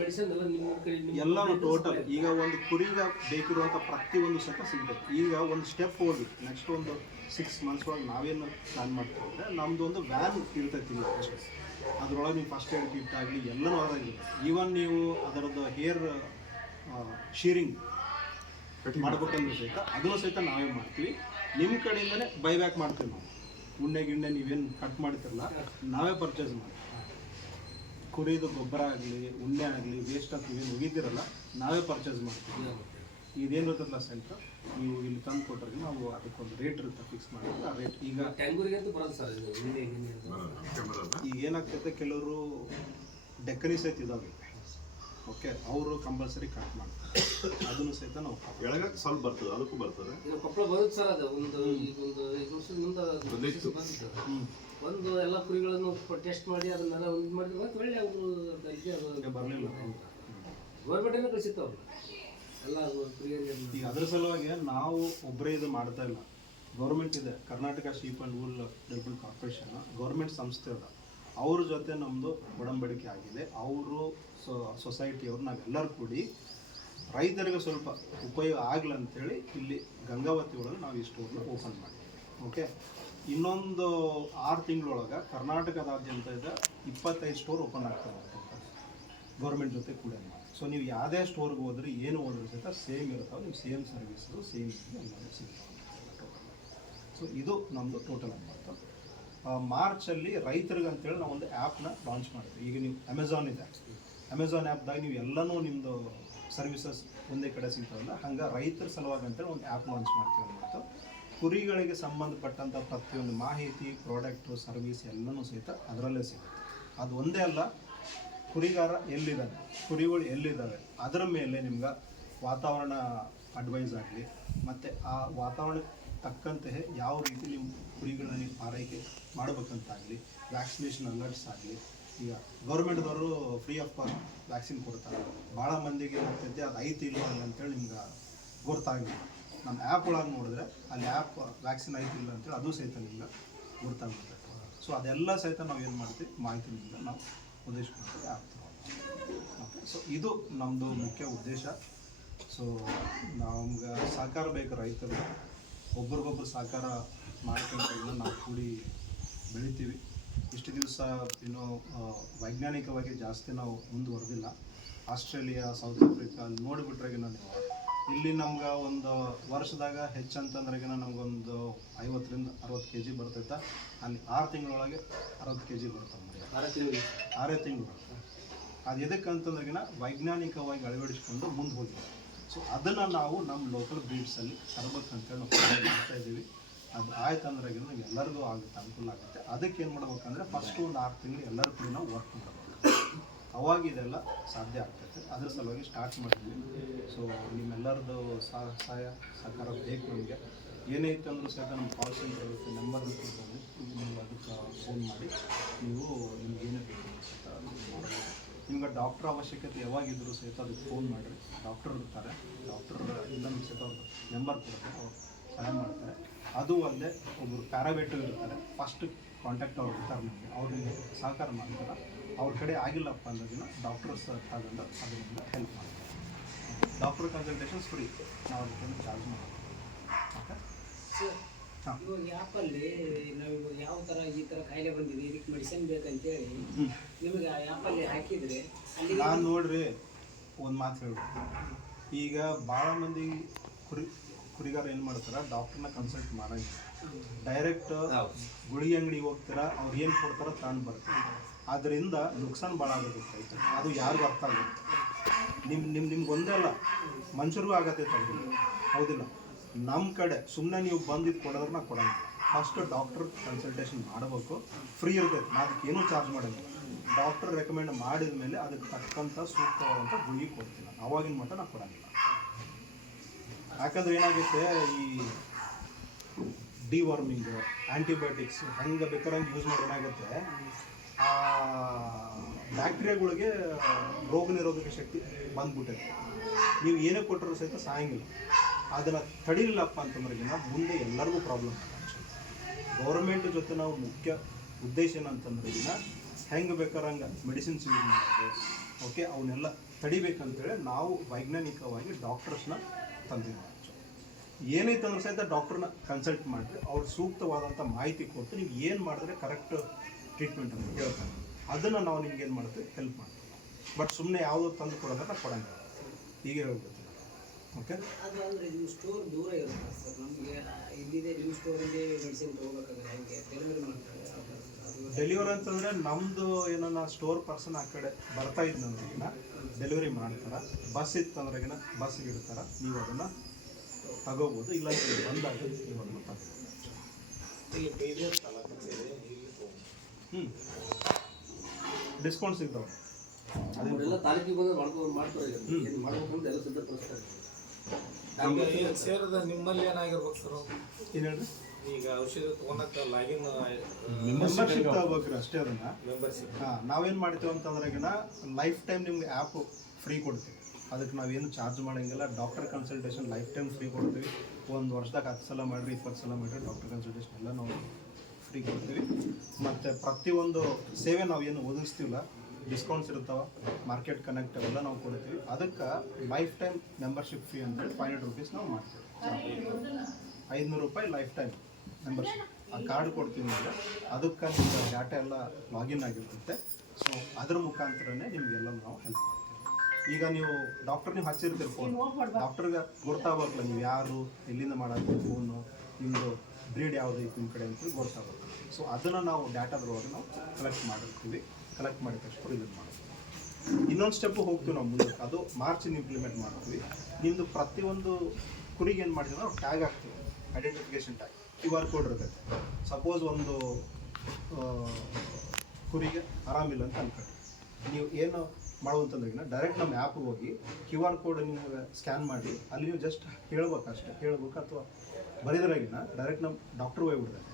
ಮೆಡಿಸಿನ್ ಎಲ್ಲ ನಿಮ್ಮ ಕಡೆ ಎಲ್ಲನೂ ಟೋಟಲ್. ಈಗ ಒಂದು ಕುರಿಗೆ ಬೇಕಿರುವಂಥ ಪ್ರತಿಯೊಂದು ಸಹಿತ ಸಿಗ್ತದೆ. ಈಗ ಒಂದು ಸ್ಟೆಪ್ ಹೋಗಿ ನೆಕ್ಸ್ಟ್ ಒಂದು 6 months ಒಳಗೆ ನಾವೇನು ಪ್ಲಾನ್ ಮಾಡ್ತೀವಿ ಅಂದರೆ ನಮ್ಮದು ಒಂದು ವ್ಯಾನ್ ಇರ್ತೈತಿ ಅಷ್ಟೇ. ಅದರೊಳಗೆ ನೀವು ಫಸ್ಟ್ ಏಡ್ ಕಿಟ್ ಆಗಲಿ ಎಲ್ಲನೂ ಅದಾಗಿದೆ. ಈವನ್ ನೀವು ಅದರದ್ದು ಹೇರ್ ಶೀರಿಂಗ್ ಮಾಡ್ಬೇಕಂದ್ರೆ ಸಹಿತ ಅದನ್ನು ಸಹಿತ ನಾವೇ ಮಾಡ್ತೀವಿ. ನಿಮ್ಮ ಕಡೆಯಿಂದನೇ ಬೈಬ್ಯಾಕ್ ಮಾಡ್ತೀವಿ ನಾವು. ಉಣ್ಣೆ ಗಿಣ್ಣೆ ನೀವೇನು ಕಟ್ ಮಾಡ್ತಿರಲ್ಲ ನಾವೇ ಪರ್ಚೇಸ್ ಮಾಡ್ತೀವಿ. ಕುರಿದು ಗೊಬ್ಬರ ಆಗಲಿ, ಉಣ್ಣೆ ಆಗಲಿ, ವೇಸ್ಟ್ ಅಂತ ನೀವೇನು ಒಗಿದಿರಲ್ಲ ನಾವೇ ಪರ್ಚೇಸ್ ಮಾಡ್ತೀವಿ. ಇದೇನು ಇರ್ತದಲ್ಲ ಸೆಂಟ್ರ್, ನೀವು ಇಲ್ಲಿ ತಂದು ಕೊಟ್ಟರೆ ನಾವು ಅದಕ್ಕೊಂದು ರೇಟ್ ಇರುತ್ತೆ ಫಿಕ್ಸ್ ಮಾಡಿದ್ರೆ ಆ ರೇಟ್. ಈಗ ಟ್ಯಾಂಗೂರಿಗೆ ಅಂತ ಬರಲ್ಲ ಸರ್ ಇದು ಈಗ ಏನಾಗ್ತೈತೆ, ಕೆಲವರು ಡೆಕ್ಕನಿ ಸಹಿತ ಇದಾವೆ, ಓಕೆ, ಅವರು ಕಂಪಲ್ಸರಿ ಕಟ್ ಮಾಡ್ತಾರೆ. ಅದನ್ನು ಸಹಿತ ನಾವು ಎಳಗಕ್ಕೆ ಸ್ವಲ್ಪ ಬರ್ತದೆ, ಅದಕ್ಕೂ ಬರ್ತದೆ. ಈಗ ಕೊಪ್ಪಳ ಬರುತ್ತೆ ಸರ್. ಅದು ಒಂದು ವರ್ಷದ ಮುಂದೆ ಒಂದು ಎಲ್ಲ ಕುರಿಗಳನ್ನು ಟೆಸ್ಟ್ ಮಾಡಿ ಅದನ್ನೆಲ್ಲ ಒಂದು ಮಾಡಿದ್ರೆ ಮತ್ತೆ ಒಳ್ಳೆ ಅವರು ಬರಲಿಲ್ಲ. ಗೌರ್ಮೆಂಟಿಂದ ಕಳಿಸಿತ್ತು ಎಲ್ಲ ಕುರಿಯಲ್ಲಿ. ಈಗ ಅದ್ರ ಸಲುವಾಗಿ ನಾವು ಒಬ್ಬರೇ ಇದು ಮಾಡ್ತಾ ಇಲ್ಲ. ಗೌರ್ಮೆಂಟ್ ಇದೆ, Karnataka sheep and wool development corporation government ಸಂಸ್ಥೆ ಅದ. ಅವ್ರ ಜೊತೆ ನಮ್ಮದು ಒಡಂಬಡಿಕೆ ಆಗಿದೆ. ಅವರು ಸೊಸೈಟಿಯವ್ರು ನಾವೆಲ್ಲರೂ ಕೂಡಿ ರೈತರಿಗೆ ಸ್ವಲ್ಪ ಉಪಯೋಗ ಆಗಲಿ ಅಂಥೇಳಿ ಇಲ್ಲಿ ಗಂಗಾವತಿ ಒಳಗೆ ನಾವು ಈ ಸ್ಟೋರ್ನ ಓಪನ್ ಮಾಡಿದ್ವಿ. ಓಕೆ, ಇನ್ನೊಂದು 6 ತಿಂಗಳೊಳಗೆ ಕರ್ನಾಟಕದಾದ್ಯಂತ ಇದೆ 25 ಸ್ಟೋರ್ ಓಪನ್ ಆಗ್ತದೆ ಗೌರ್ಮೆಂಟ್ ಜೊತೆ ಕೂಡ. ಸೊ ನೀವು ಯಾವುದೇ ಸ್ಟೋರ್ಗೆ ಹೋದ್ರೆ ಏನು ಹೋದ್ರೆ ಸಹಿತ ಸೇಮ್ ಇರ್ತಾವೆ, ನೀವು ಸೇಮ್ ಸರ್ವಿಸು ಸೇಮ್ ಎಲ್ಲರೂ ಸಿಗ್ತಾವೆ. ಸೊ ಇದು ನಮ್ಮದು ಟೋಟಲ್ ಅಮೌಂಟು. ಮಾರ್ಚಲ್ಲಿ ರೈತರಿಗೆ ಅಂತೇಳಿ ನಾವು ಒಂದು ಆ್ಯಪ್ನ ಲಾಂಚ್ ಮಾಡಿದ್ವಿ. ಈಗ ನೀವು ಅಮೆಝಾನ್ ಇದೆ, ಅಮೆಝಾನ್ ಆ್ಯಪ್ದಾಗ ನೀವು ಎಲ್ಲನೂ ನಿಮ್ಮದು ಸರ್ವಿಸಸ್ ಒಂದೇ ಕಡೆ ಸಿಗ್ತಾವಲ್ಲ, ಹಂಗೆ ರೈತರ ಸಲುವಾಗಿ ಅಂತೇಳಿ ಒಂದು ಆ್ಯಪ್ ಲಾಂಚ್ ಮಾಡ್ತೀವಿ ಅನ್ನೋದು. ಕುರಿಗಳಿಗೆ ಸಂಬಂಧಪಟ್ಟಂಥ ಪ್ರತಿಯೊಂದು ಮಾಹಿತಿ, ಪ್ರಾಡಕ್ಟು, ಸರ್ವಿಸ್ ಎಲ್ಲನೂ ಸಹಿತ ಅದರಲ್ಲೇ ಸಿಗುತ್ತೆ. ಅದು ಒಂದೇ ಅಲ್ಲ, ಕುರಿಗಾರ ಎಲ್ಲಿದ್ದಾನೆ, ಕುರಿಗಳು ಎಲ್ಲಿದ್ದಾವೆ, ಅದರ ಮೇಲೆ ನಿಮ್ಗೆ ವಾತಾವರಣ ಅಡ್ವೈಸ್ ಆಗಲಿ, ಮತ್ತು ಆ ವಾತಾವರಣಕ್ಕೆ ತಕ್ಕಂತೆ ಯಾವ ರೀತಿ ನಿಮ್ಮ ಕುರಿಗಳನ್ನ ನೀವು ಆರೈಕೆ ಮಾಡಬೇಕಂತಾಗಲಿ, ವ್ಯಾಕ್ಸಿನೇಷನ್ ಅಲರ್ಟ್ಸ್ ಆಗಲಿ. ಈಗ ಗೌರ್ಮೆಂಟ್ದವರು ಫ್ರೀ ಆಫ್ ಕಾಸ್ಟ್ ವ್ಯಾಕ್ಸಿನ್ ಕೊಡ್ತಾರೆ. ಭಾಳ ಮಂದಿಗೆ ಏನಾಗ್ತೈತೆ ಅದು ಐತಿ ಇಲ್ಲ ಅಂತೇಳಿ ನಿಮ್ಗೆ ಗೊತ್ತಾಗಿಲ್ಲ. ನಮ್ಮ ಆ್ಯಪ್ ಒಳಗೆ ನೋಡಿದ್ರೆ ಅಲ್ಲಿ ಆ್ಯಪ್ ವ್ಯಾಕ್ಸಿನ್ ಐತಿ ಇಲ್ಲ ಅಂತೇಳಿ ಅದು ಸಹಿತ ನಿಮ್ಗೆ ಗೊತ್ತಾಗುತ್ತೆ. ಸೊ ಅದೆಲ್ಲ ಸಹಿತ ನಾವು ಏನು ಮಾಡ್ತೀವಿ, ಮಾಹಿತಿನಿಂದ ನಾವು ಉದ್ದೇಶಿಸ್ತೀವಿ ಆ್ಯಪ್. ಓಕೆ, ಸೊ ಇದು ನಮ್ಮದು ಮುಖ್ಯ ಉದ್ದೇಶ. ಸೊ ನಮ್ಗೆ ಸಹಕಾರ ಬೇಕು, ರೈತರು ಒಬ್ರಿಗೊಬ್ರು ಸಹಕಾರ ಮಾಡ್ಕೊಂಡು ನಾವು ಕೂಡಿ ಬೆಳಿತೀವಿ. ಇಷ್ಟು ದಿವಸ ಏನೋ ವೈಜ್ಞಾನಿಕವಾಗಿ ಜಾಸ್ತಿ ನಾವು ಮುಂದುವರೆದಿಲ್ಲ. ಆಸ್ಟ್ರೇಲಿಯಾ, ಸೌತ್ ಆಫ್ರಿಕಾ ಅಲ್ಲಿ ನೋಡಿಬಿಟ್ರೆಗಿನ ನೀವು ಇಲ್ಲಿ ನಮ್ಗೆ ಒಂದು ವರ್ಷದಾಗ ಹೆಚ್ಚಂತಂದ್ರೆಗಿನ ನಮಗೊಂದು 50 to 60 kg ಬರ್ತೈತೆ. ಅಲ್ಲಿ 6 ತಿಂಗಳೊಳಗೆ 60 kg ಬರ್ತವೆ. 6 ತಿಂಗಳು ಬರ್ತದೆ. ಅದು ಎದಕ್ಕಂತಂದ್ರೆಗಿನ ವೈಜ್ಞಾನಿಕವಾಗಿ ಅಳವಡಿಸ್ಕೊಂಡು ಮುಂದೆ ಹೋಗಿದೆ. ಸೊ ಅದನ್ನು ನಾವು ನಮ್ಮ ಲೋಕಲ್ ಬ್ರೀಡ್ಸಲ್ಲಿ ತರಬೇಕಂತೇಳಿ ನಾವು ಮಾಡ್ತಾ ಇದ್ದೀವಿ. ಅದು ಆಯ್ತು ಅಂದ್ರಾಗಿನ ಎಲ್ಲರಿಗೂ ಆಗುತ್ತೆ, ಅನುಕೂಲ ಆಗುತ್ತೆ. ಅದಕ್ಕೆ ಏನು ಮಾಡ್ಬೇಕಂದ್ರೆ ಫಸ್ಟು ಒಂದು 6 ತಿಂಗಳು ಎಲ್ಲರೂ ಕೂಡ ನಾವು ವರ್ಕ್ ಮಾಡಬೇಕು. ಅವಾಗ ಇದೆಲ್ಲ ಸಾಧ್ಯ ಆಗ್ತೈತೆ. ಅದ್ರ ಸಲುವಾಗಿ ಸ್ಟಾರ್ಟ್ ಮಾಡಿದ್ವಿ. ಸೊ ನಿಮ್ಮೆಲ್ಲರದ್ದು ಸಹಾಯ ಸಹಕಾರ ಬೇಕು ನಮಗೆ. ಏನೈತೆ ಅಂದರೂ ಸಹಿತ ನಮ್ಮ ಕಾಲ್ ಸೆಂಟರ್ ಇರುತ್ತೆ, ನಂಬರ್ ಇರುತ್ತೆ, ನೀವು ಅದಕ್ಕೆ ಫೋನ್ ಮಾಡಿ ನೀವು ನಿಮ್ಗೆ ಏನೇ ಬೇಕು ಸಹಿತ ಮಾಡಬಹುದು. ನಿಮ್ಗೆ ಡಾಕ್ಟ್ರ್ ಅವಶ್ಯಕತೆ ಯಾವಾಗಿದ್ದರೂ ಸಹಿತ ಅದಕ್ಕೆ ಫೋನ್ ಮಾಡಿರಿ. ಡಾಕ್ಟರ್ ಇರ್ತಾರೆ, ಡಾಕ್ಟರ್ ಇಲ್ಲ ಸಹಿತ ಅವ್ರ ನಂಬರ್ ಕೊಡ್ತಾರೆ, ಅವ್ರು ಸಹಾಯ ಮಾಡ್ತಾರೆ. ಅದು ಅಲ್ಲದೆ ಒಬ್ಬರು ಪ್ಯಾರಾವೆಟರ್ ಇರ್ತಾರೆ, ಫಸ್ಟ್ ಕಾಂಟ್ಯಾಕ್ಟ್ ಅವ್ರು ಇರ್ತಾರೆ ನಿಮಗೆ, ಅವ್ರಿಗೆ ಸಹಕಾರ ಮಾಡ್ತಾರೆ. ಅವ್ರ ಕಡೆ ಆಗಿಲ್ಲಪ್ಪ ಅನ್ನೋದನ್ನ ಡಾಕ್ಟರ್ಸ್ ತಗೊಂಡು ಅದರಿಂದ ಹೆಲ್ಪ್ ಮಾಡ್ತಾರೆ. ಡಾಕ್ಟರ್ ಕನ್ಸಲ್ಟೇಷನ್ಸ್ ಫ್ರೀ, ನಾವು ಅದಕ್ಕೆ ಚಾರ್ಜ್ ಮಾಡ್ತೀವಿ. ಓಕೆ, ಹಾಂ. ಇವಾಗ ಆ್ಯಪಲ್ಲಿ ನಾವು ಯಾವ ಥರ ಈ ಥರ ಕಾಯಿಲೆ ಬಂದಿದೆ, ಇದಕ್ಕೆ ಮೆಡಿಸಿನ್ ಬೇಕಂತೇಳಿ ನಿಮಗೆ ಆ ಆ್ಯಪಲ್ಲಿ ಹಾಕಿದರೆ ಅಲ್ಲಿ ನಾನು ನೋಡ್ರಿ ಒಂದು ಮಾತು ಹೇಳ್ಬೇಕು. ಈಗ ಭಾಳ ಮಂದಿ ಕುರಿಗಾರ ಏನು ಮಾಡ್ತಾರೆ, ಡಾಕ್ಟ್ರನ್ನ ಕನ್ಸಲ್ಟ್ ಮಾಡಂಗಿಲ್ಲ, ಡೈರೆಕ್ಟ್ ಗುಳಿಗೆ ಅಂಗಡಿಗೆ ಹೋಗ್ತೀರಾ, ಅವ್ರು ಏನು ಕೊಡ್ತಾರೋ ತಗೊಂಡು ಬರ್ತಾರೆ. ಅದರಿಂದ ನುಕ್ಸಾನ್ ಭಾಳ ಆಗೋದೈತೆ. ಅದು ಯಾರಿಗೂ ಅರ್ಥ ಆಗುತ್ತೆ. ನಿಮ್ಗೆ ಒಂದೇ ಅಲ್ಲ, ಮನುಷ್ಯರಿಗೂ ಆಗತ್ತೈತೆ. ಹೌದಿಲ್ಲ? ನಮ್ಮ ಕಡೆ ಸುಮ್ಮನೆ ನೀವು ಬಂದಿದ್ದು ಕೊಡೋದ್ರೆ ನಾ ಕೊಡೋಂಗಿಲ್ಲ. ಫಸ್ಟ್ ಡಾಕ್ಟರ್ ಕನ್ಸಲ್ಟೇಷನ್ ಮಾಡಬೇಕು, ಫ್ರೀ ಇರ್ತೈತೆ, ನಾ ಅದಕ್ಕೆ ಏನೂ ಚಾರ್ಜ್ ಮಾಡೋಂಗಿಲ್ಲ. ಡಾಕ್ಟರ್ ರೆಕಮೆಂಡ್ ಮಾಡಿದ ಮೇಲೆ ಅದಕ್ಕೆ ತಕ್ಕಂಥ ಸೂಕ್ತವಾದಂಥ ಗುಳಿಗೆ ಕೊಡ್ತೀನಿ ನಾನು, ಅವಾಗಿನ ಮಟ್ಟ ನಾನು ಕೊಡೋಂಗಿಲ್ಲ. ಯಾಕಂದ್ರೆ ಏನಾಗುತ್ತೆ, ಈ ಡಿವಾರ್ಮಿಂಗು, ಆ್ಯಂಟಿಬಯೋಟಿಕ್ಸ್ ಹೆಂಗೆ ಬೇಕಾದಂಗೆ ಯೂಸ್ ಮಾಡಿ ಏನಾಗುತ್ತೆ, ಆ ಬ್ಯಾಕ್ಟೀರಿಯಾಗಳಿಗೆ ರೋಗ ನಿರೋಧಕ ಶಕ್ತಿ ಬಂದ್ಬಿಟ್ಟೈತೆ. ನೀವು ಏನೇ ಕೊಟ್ಟರು ಸಹಿತ ಸಾಯಂಗಿಲ್ಲ. ಅದನ್ನು ತಡಿಲಿಲ್ಲಪ್ಪ ಅಂತಂದ್ರೆಗಿನ ಮುಂದೆ ಎಲ್ಲರಿಗೂ ಪ್ರಾಬ್ಲಮ್ ಆಗುತ್ತೆ. ಗೌರ್ಮೆಂಟ್ ಜೊತೆ ನಾವು ಮುಖ್ಯ ಉದ್ದೇಶ ಏನಂತಂದ್ರೆಗಿನ ಹೆಂಗೆ ಬೇಕಾರಂಗೆ ಮೆಡಿಸಿನ್ಸ್ ಯೂಸ್ ಮಾಡೋದು, ಓಕೆ, ಅವನ್ನೆಲ್ಲ ತಡಿಬೇಕಂತೇಳಿ ನಾವು ವೈಜ್ಞಾನಿಕವಾಗಿ ಡಾಕ್ಟರ್ಸ್ನ ತಂದಿದ್ದೀವಿ. ಏನೈತೆ ಅಂದ್ರೆ ಸಹಿತ ಡಾಕ್ಟ್ರನ್ನ ಕನ್ಸಲ್ಟ್ ಮಾಡಿರಿ, ಅವ್ರು ಸೂಕ್ತವಾದಂಥ ಮಾಹಿತಿ ಕೊಟ್ಟು ನೀವು ಏನು ಮಾಡಿದ್ರೆ ಕರೆಕ್ಟ್ ಟ್ರೀಟ್ಮೆಂಟ್ ಅಂತ ಹೇಳ್ತಾರೆ, ಅದನ್ನು ನಾವು ನಿಮ್ಗೆ ಏನು ಮಾಡ್ತೀವಿ, ಹೆಲ್ಪ್ ಮಾಡ್ತೀವಿ. ಬಟ್ ಸುಮ್ಮನೆ ಯಾವುದೋ ತಂದು ಕೊಡೋದಕ್ಕೆ ಕೊಡಂಗಿಲ್ಲ, ಹೀಗೆ ಹೇಳ್ಬೇಕು. ಓಕೆ, ಅದು ಅಂದರೆ ನಿಮ್ಮ ಸ್ಟೋರ್ ದೂರ ಇರುತ್ತೆ ಸರ್, ನಮಗೆ ಇಲ್ಲಿದೆ ನಿಮ್ಮ ಸ್ಟೋರಲ್ಲಿ ಮೆಡಿಸಿನ್ ತೊಗೋಬೇಕಾದ್ರೆ ಹೇಗೆ ಡೆಲಿವರಿ ಮಾಡ್ತಾರೆ? ಡೆಲಿವರಿ ಅಂತಂದರೆ ನಮ್ಮದು ಏನೋ ಸ್ಟೋರ್ ಪರ್ಸನ್ ಆ ಕಡೆ ಬರ್ತಾ ಇದ್ದಂದ್ರೆಗಿನ ಡೆಲಿವರಿ ಮಾಡ್ತಾರೆ. ಬಸ್ ಇತ್ತಂದ್ರೆಗಿನ ಬಸ್ಸಿಗೆ ಇಡ್ತಾರೆ, ನೀವು ಅದನ್ನು ತಗೋಬೋದು, ಇಲ್ಲ ಬಂದಾಗ ನೀವು ಅದನ್ನು ತಗೋಬೋದು. ಡಿಸ್ಕೌಂಟ್ ಸಿಗ್ತಾವೆ. ಅವರೆಲ್ಲ ತಾಲೂಕಿಗೆ ಬಂದು ಮಾಡ್ತಾರೆ, ಏನು ಮಾಡ್ಬೇಕು ಅಂತ ಎಲ್ಲ ಸಿದ್ಧಪಡಿಸ್ತಾರೆ. ಸೇರದ ನಿಮ್ಮಲ್ಲಿ ಏನಾಗಿರ್ಬೇಕು ಸರ್? ಏನು ಹೇಳ್ರಿ, ಈಗ ಔಷಧಿ ತೊಗೊಳಕ್ಕೆ ಲಾಗಿನ್ ಮೆಂಬರ್ಶಿಪ್ ತಗೋಬೇಕ್ರಿ ಅಷ್ಟೇ. ಅದನ್ನು ಮೆಂಬರ್ಶಿಪ್ ನಾವೇನು ಮಾಡ್ತೀವಿ ಅಂತಂದ್ರೆಗಿನ ಲೈಫ್ ಟೈಮ್ ನಿಮ್ಗೆ ಆ್ಯಪ್ ಫ್ರೀ ಕೊಡ್ತೀವಿ. ಅದಕ್ಕೆ ನಾವೇನು ಚಾರ್ಜ್ ಮಾಡೋಂಗಿಲ್ಲ. Doctor consultation life time free ಕೊಡ್ತೀವಿ. 1 ವರ್ಷದಾಗ 10 ಸಲ ಮಾಡಿರಿ, 20 ಸಲ ಮಾಡಿರಿ, ಡಾಕ್ಟರ್ ಕನ್ಸಲ್ಟೇಷನ್ ಎಲ್ಲ ನಾವು ಫ್ರೀ ಕೊಡ್ತೀವಿ. ಮತ್ತು ಪ್ರತಿಯೊಂದು ಸೇವೆ ನಾವು ಏನು ಒದಗಿಸ್ತೀವಲ್ಲ, ಡಿಸ್ಕೌಂಟ್ಸ್ ಇರ್ತಾವೆ, ಮಾರ್ಕೆಟ್ ಕನೆಕ್ಟ್ ಅವೆಲ್ಲ ನಾವು ಕೊಡ್ತೀವಿ. ಅದಕ್ಕೆ ಲೈಫ್ ಟೈಮ್ ಮೆಂಬರ್ಶಿಪ್ ಫೀ ಅಂತೇಳಿ 500 ರೂಪೀಸ್ ನಾವು ಮಾಡ್ತೀವಿ. 500 ರೂಪಾಯಿ ಲೈಫ್ ಟೈಮ್ ಮೆಂಬರ್ಶಿಪ್. ಆ ಕಾರ್ಡ್ ಕೊಡ್ತೀನಿ ಅಂದರೆ ಅದಕ್ಕೆ ನಿಮ್ಗೆ ಡಾಟಾ ಎಲ್ಲ ಲಾಗಿನ್ ಆಗಿರ್ತೈತೆ. ಸೊ ಅದ್ರ ಮುಖಾಂತರನೇ ನಿಮಗೆಲ್ಲ ನಾವು ಹೆಲ್ಪ್ ಮಾಡ್ತೀವಿ. ಈಗ ನೀವು ಡಾಕ್ಟರ್ ನೀವು ಹಚ್ಚಿರ್ತೀರಿ ಫೋನ್, ಡಾಕ್ಟರ್ಗೆ ಗೊತ್ತಾಗಬೇಕಲ್ಲ ನೀವು ಯಾರು, ಎಲ್ಲಿಂದ ಮಾಡೋದು ಫೋನು, ನಿಮ್ಮದು ಬ್ರೀಡ್ ಯಾವುದು ಐತಿ ನಿಮ್ಮ ಕಡೆ ಅಂತೇಳಿ ಗೊತ್ತಾಗಬೇಕು. ಸೊ ಅದನ್ನು ನಾವು ಡಾಟಾದ್ರೊಳಗೆ ನಾವು ಕಲೆಕ್ಟ್ ಮಾಡಿರ್ತೀವಿ. ಕಲೆಕ್ಟ್ ಮಾಡಿದ ತಕ್ಷಣ ಇದನ್ನು ಮಾಡ್ತೀವಿ. ಇನ್ನೊಂದು ಸ್ಟೆಪ್ಪು ಹೋಗ್ತೀವಿ ನಾವು ಮುಂದಕ್ಕೆ, ಅದು ಮಾರ್ಚಿಂದ ಇಂಪ್ಲಿಮೆಂಟ್ ಮಾಡ್ತೀವಿ. ನಿಮ್ಮದು ಪ್ರತಿಯೊಂದು ಕುರಿಗೆ ಏನು ಮಾಡ್ತೀವಿ ನಾವು ಟ್ಯಾಗ್ ಹಾಕ್ತೀವಿ, ಐಡೆಂಟಿಫಿಕೇಷನ್ ಟ್ಯಾಗ್, QR ಕೋಡ್ ಇರ್ತೈತೆ. ಸಪೋಸ್ ಒಂದು ಕುರಿಗೆ ಆರಾಮಿಲ್ಲ ಅಂತ ಅನ್ಕೊಳ್ಳಿ, ನೀವು ಏನು ಮಾಡುವಂತಂದ್ರೆ ಡೈರೆಕ್ಟ್ ನಮ್ಮ ಆ್ಯಪ್ಗೆ ಹೋಗಿ QR ಕೋಡ್ ನೀವು ಸ್ಕ್ಯಾನ್ ಮಾಡಿ ಅಲ್ಲಿ ನೀವು ಜಸ್ಟ್ ಹೇಳ್ಬೇಕು, ಅಷ್ಟೇ ಹೇಳ್ಬೇಕು. ಅಥವಾ ಬರೀದ್ರಾಗಿನ ಡೈರೆಕ್ಟ್ ನಮ್ಮ ಡಾಕ್ಟ್ರ್ ಹೋಗ್ಬಿಡ್ತಾರೆ,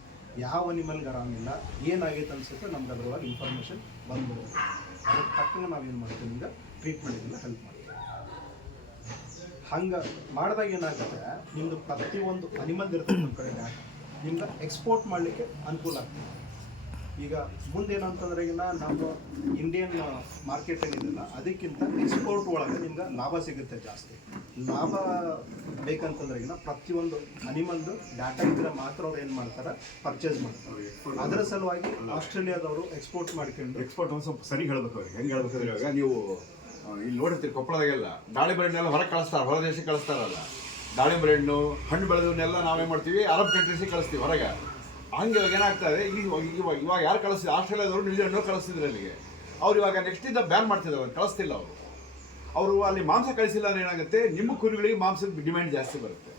ಯಾವ ಅನಿಮಲ್ಗೆ ಆರಾಮಿಲ್ಲ, ಏನಾಗೈತೆ ಅನ್ಸುತ್ತೆ, ನಮ್ಗೆ ಅದ್ರೊಳಗೆ ಇನ್ಫಾರ್ಮೇಷನ್ ಬಂದ್ಬಿಡುತ್ತೆ. ಅದಕ್ಕೆ ತಕ್ಕಂಗೆ ನಾವೇನು ಮಾಡ್ತೀವಿ, ನಿಮ್ಗೆ ಟ್ರೀಟ್ಮೆಂಟಿಗೆಲ್ಲ ಹೆಲ್ಪ್ ಮಾಡ್ತೀವಿ. ಹಂಗೆ ಮಾಡಿದಾಗ ಏನಾಗುತ್ತೆ, ನಿಮ್ಮದು ಪ್ರತಿಯೊಂದು ಅನಿಮಲ್ ಇರ್ತದೆ ನಮ್ಮ ಕಡೆ ಡಾಟಾ ನಿಮ್ಗೆ ಎಕ್ಸ್ಪೋರ್ಟ್ ಮಾಡಲಿಕ್ಕೆ ಅನುಕೂಲ ಆಗ್ತದೆ. ಈಗ ಮುಂದೇನಂತಂದ್ರೆ ಈಗ ನಮ್ಮ ಇಂಡಿಯನ್ ಮಾರ್ಕೆಟ್ ಏನಿದೆಯಲ್ಲ ಅದಕ್ಕಿಂತ ಎಕ್ಸ್ಪೋರ್ಟ್ ಒಳಗೆ ನಿಮ್ಗೆ ಲಾಭ ಸಿಗುತ್ತೆ ಜಾಸ್ತಿ. ಲಾಭ ಬೇಕಂತಂದ್ರೆ ಈಗ ಪ್ರತಿಯೊಂದು ಅನಿಮಲ್ದು ಡಾಟಾ ಇದ್ರೆ ಮಾತ್ರ ಅವ್ರು ಏನು ಮಾಡ್ತಾರೆ, ಪರ್ಚೇಸ್ ಮಾಡ್ತಾರೆ. ಅದರ ಸಲುವಾಗಿ ಆಸ್ಟ್ರೇಲಿಯಾದವರು ಎಕ್ಸ್ಪೋರ್ಟ್ ಮಾಡ್ಕೊಂಡು ಒಂದು ಸ್ವಲ್ಪ ಸರಿ ಹೇಳ್ಬೇಕು ಅವ್ರಿಗೆ. ಹೆಂಗೆ ಹೇಳ್ಬೇಕಂದ್ರೆ ಇವಾಗ ನೀವು ಇಲ್ಲಿ ನೋಡಿರ್ತೀರಿ ಕೊಪ್ಪಳದಾಗೆಲ್ಲ ದಾಳಿಂಬೆ ಹಣ್ಣೆಲ್ಲ ಹೊರಗೆ ಕಳಿಸ್ತಾರೆ, ಹೊರ ದೇಶಕ್ಕೆ ಕಳಿಸ್ತಾರಲ್ಲ. ದಾಳಿಂಬೆ ಹಣ್ಣು ಹಣ್ಣು ಬೆಳೆದವನ್ನೆಲ್ಲ ನಾವೇನು ಮಾಡ್ತೀವಿ, ಅರಬ್ ಕಂಟ್ರೀಸಿಗೆ ಕಳಿಸ್ತೀವಿ ಹೊರಗೆ. ಹಂಗೆ ಇವಾಗ ಏನಾಗ್ತದೆ, ಇವಾಗ ಯಾರು ಕಳಿಸ್ತೀವಿ, ಆಸ್ಟ್ರೇಲಿಯಾದವರು ನ್ಯೂಜಿಲೆಂಡ್ನೂ ಕಳಿಸ್ತಿದ್ರು ಅಲ್ಲಿಗೆ. ಅವ್ರು ಇವಾಗ ನೆಕ್ಸ್ಟಿಂದ ಬ್ಯಾನ್ ಮಾಡ್ತಿದ್ದಾರೆ, ಅವ್ರು ಕಳಿಸ್ತಿಲ್ಲ. ಅವರು ಅಲ್ಲಿ ಮಾಂಸ ಕಳಿಸಿಲ್ಲ ಅಂದ್ರೆ ಏನಾಗುತ್ತೆ, ನಿಮ್ಮ ಕುರಿಗಳಿಗೆ ಮಾಂಸದ ಡಿಮ್ಯಾಂಡ್ ಜಾಸ್ತಿ ಬರುತ್ತೆ.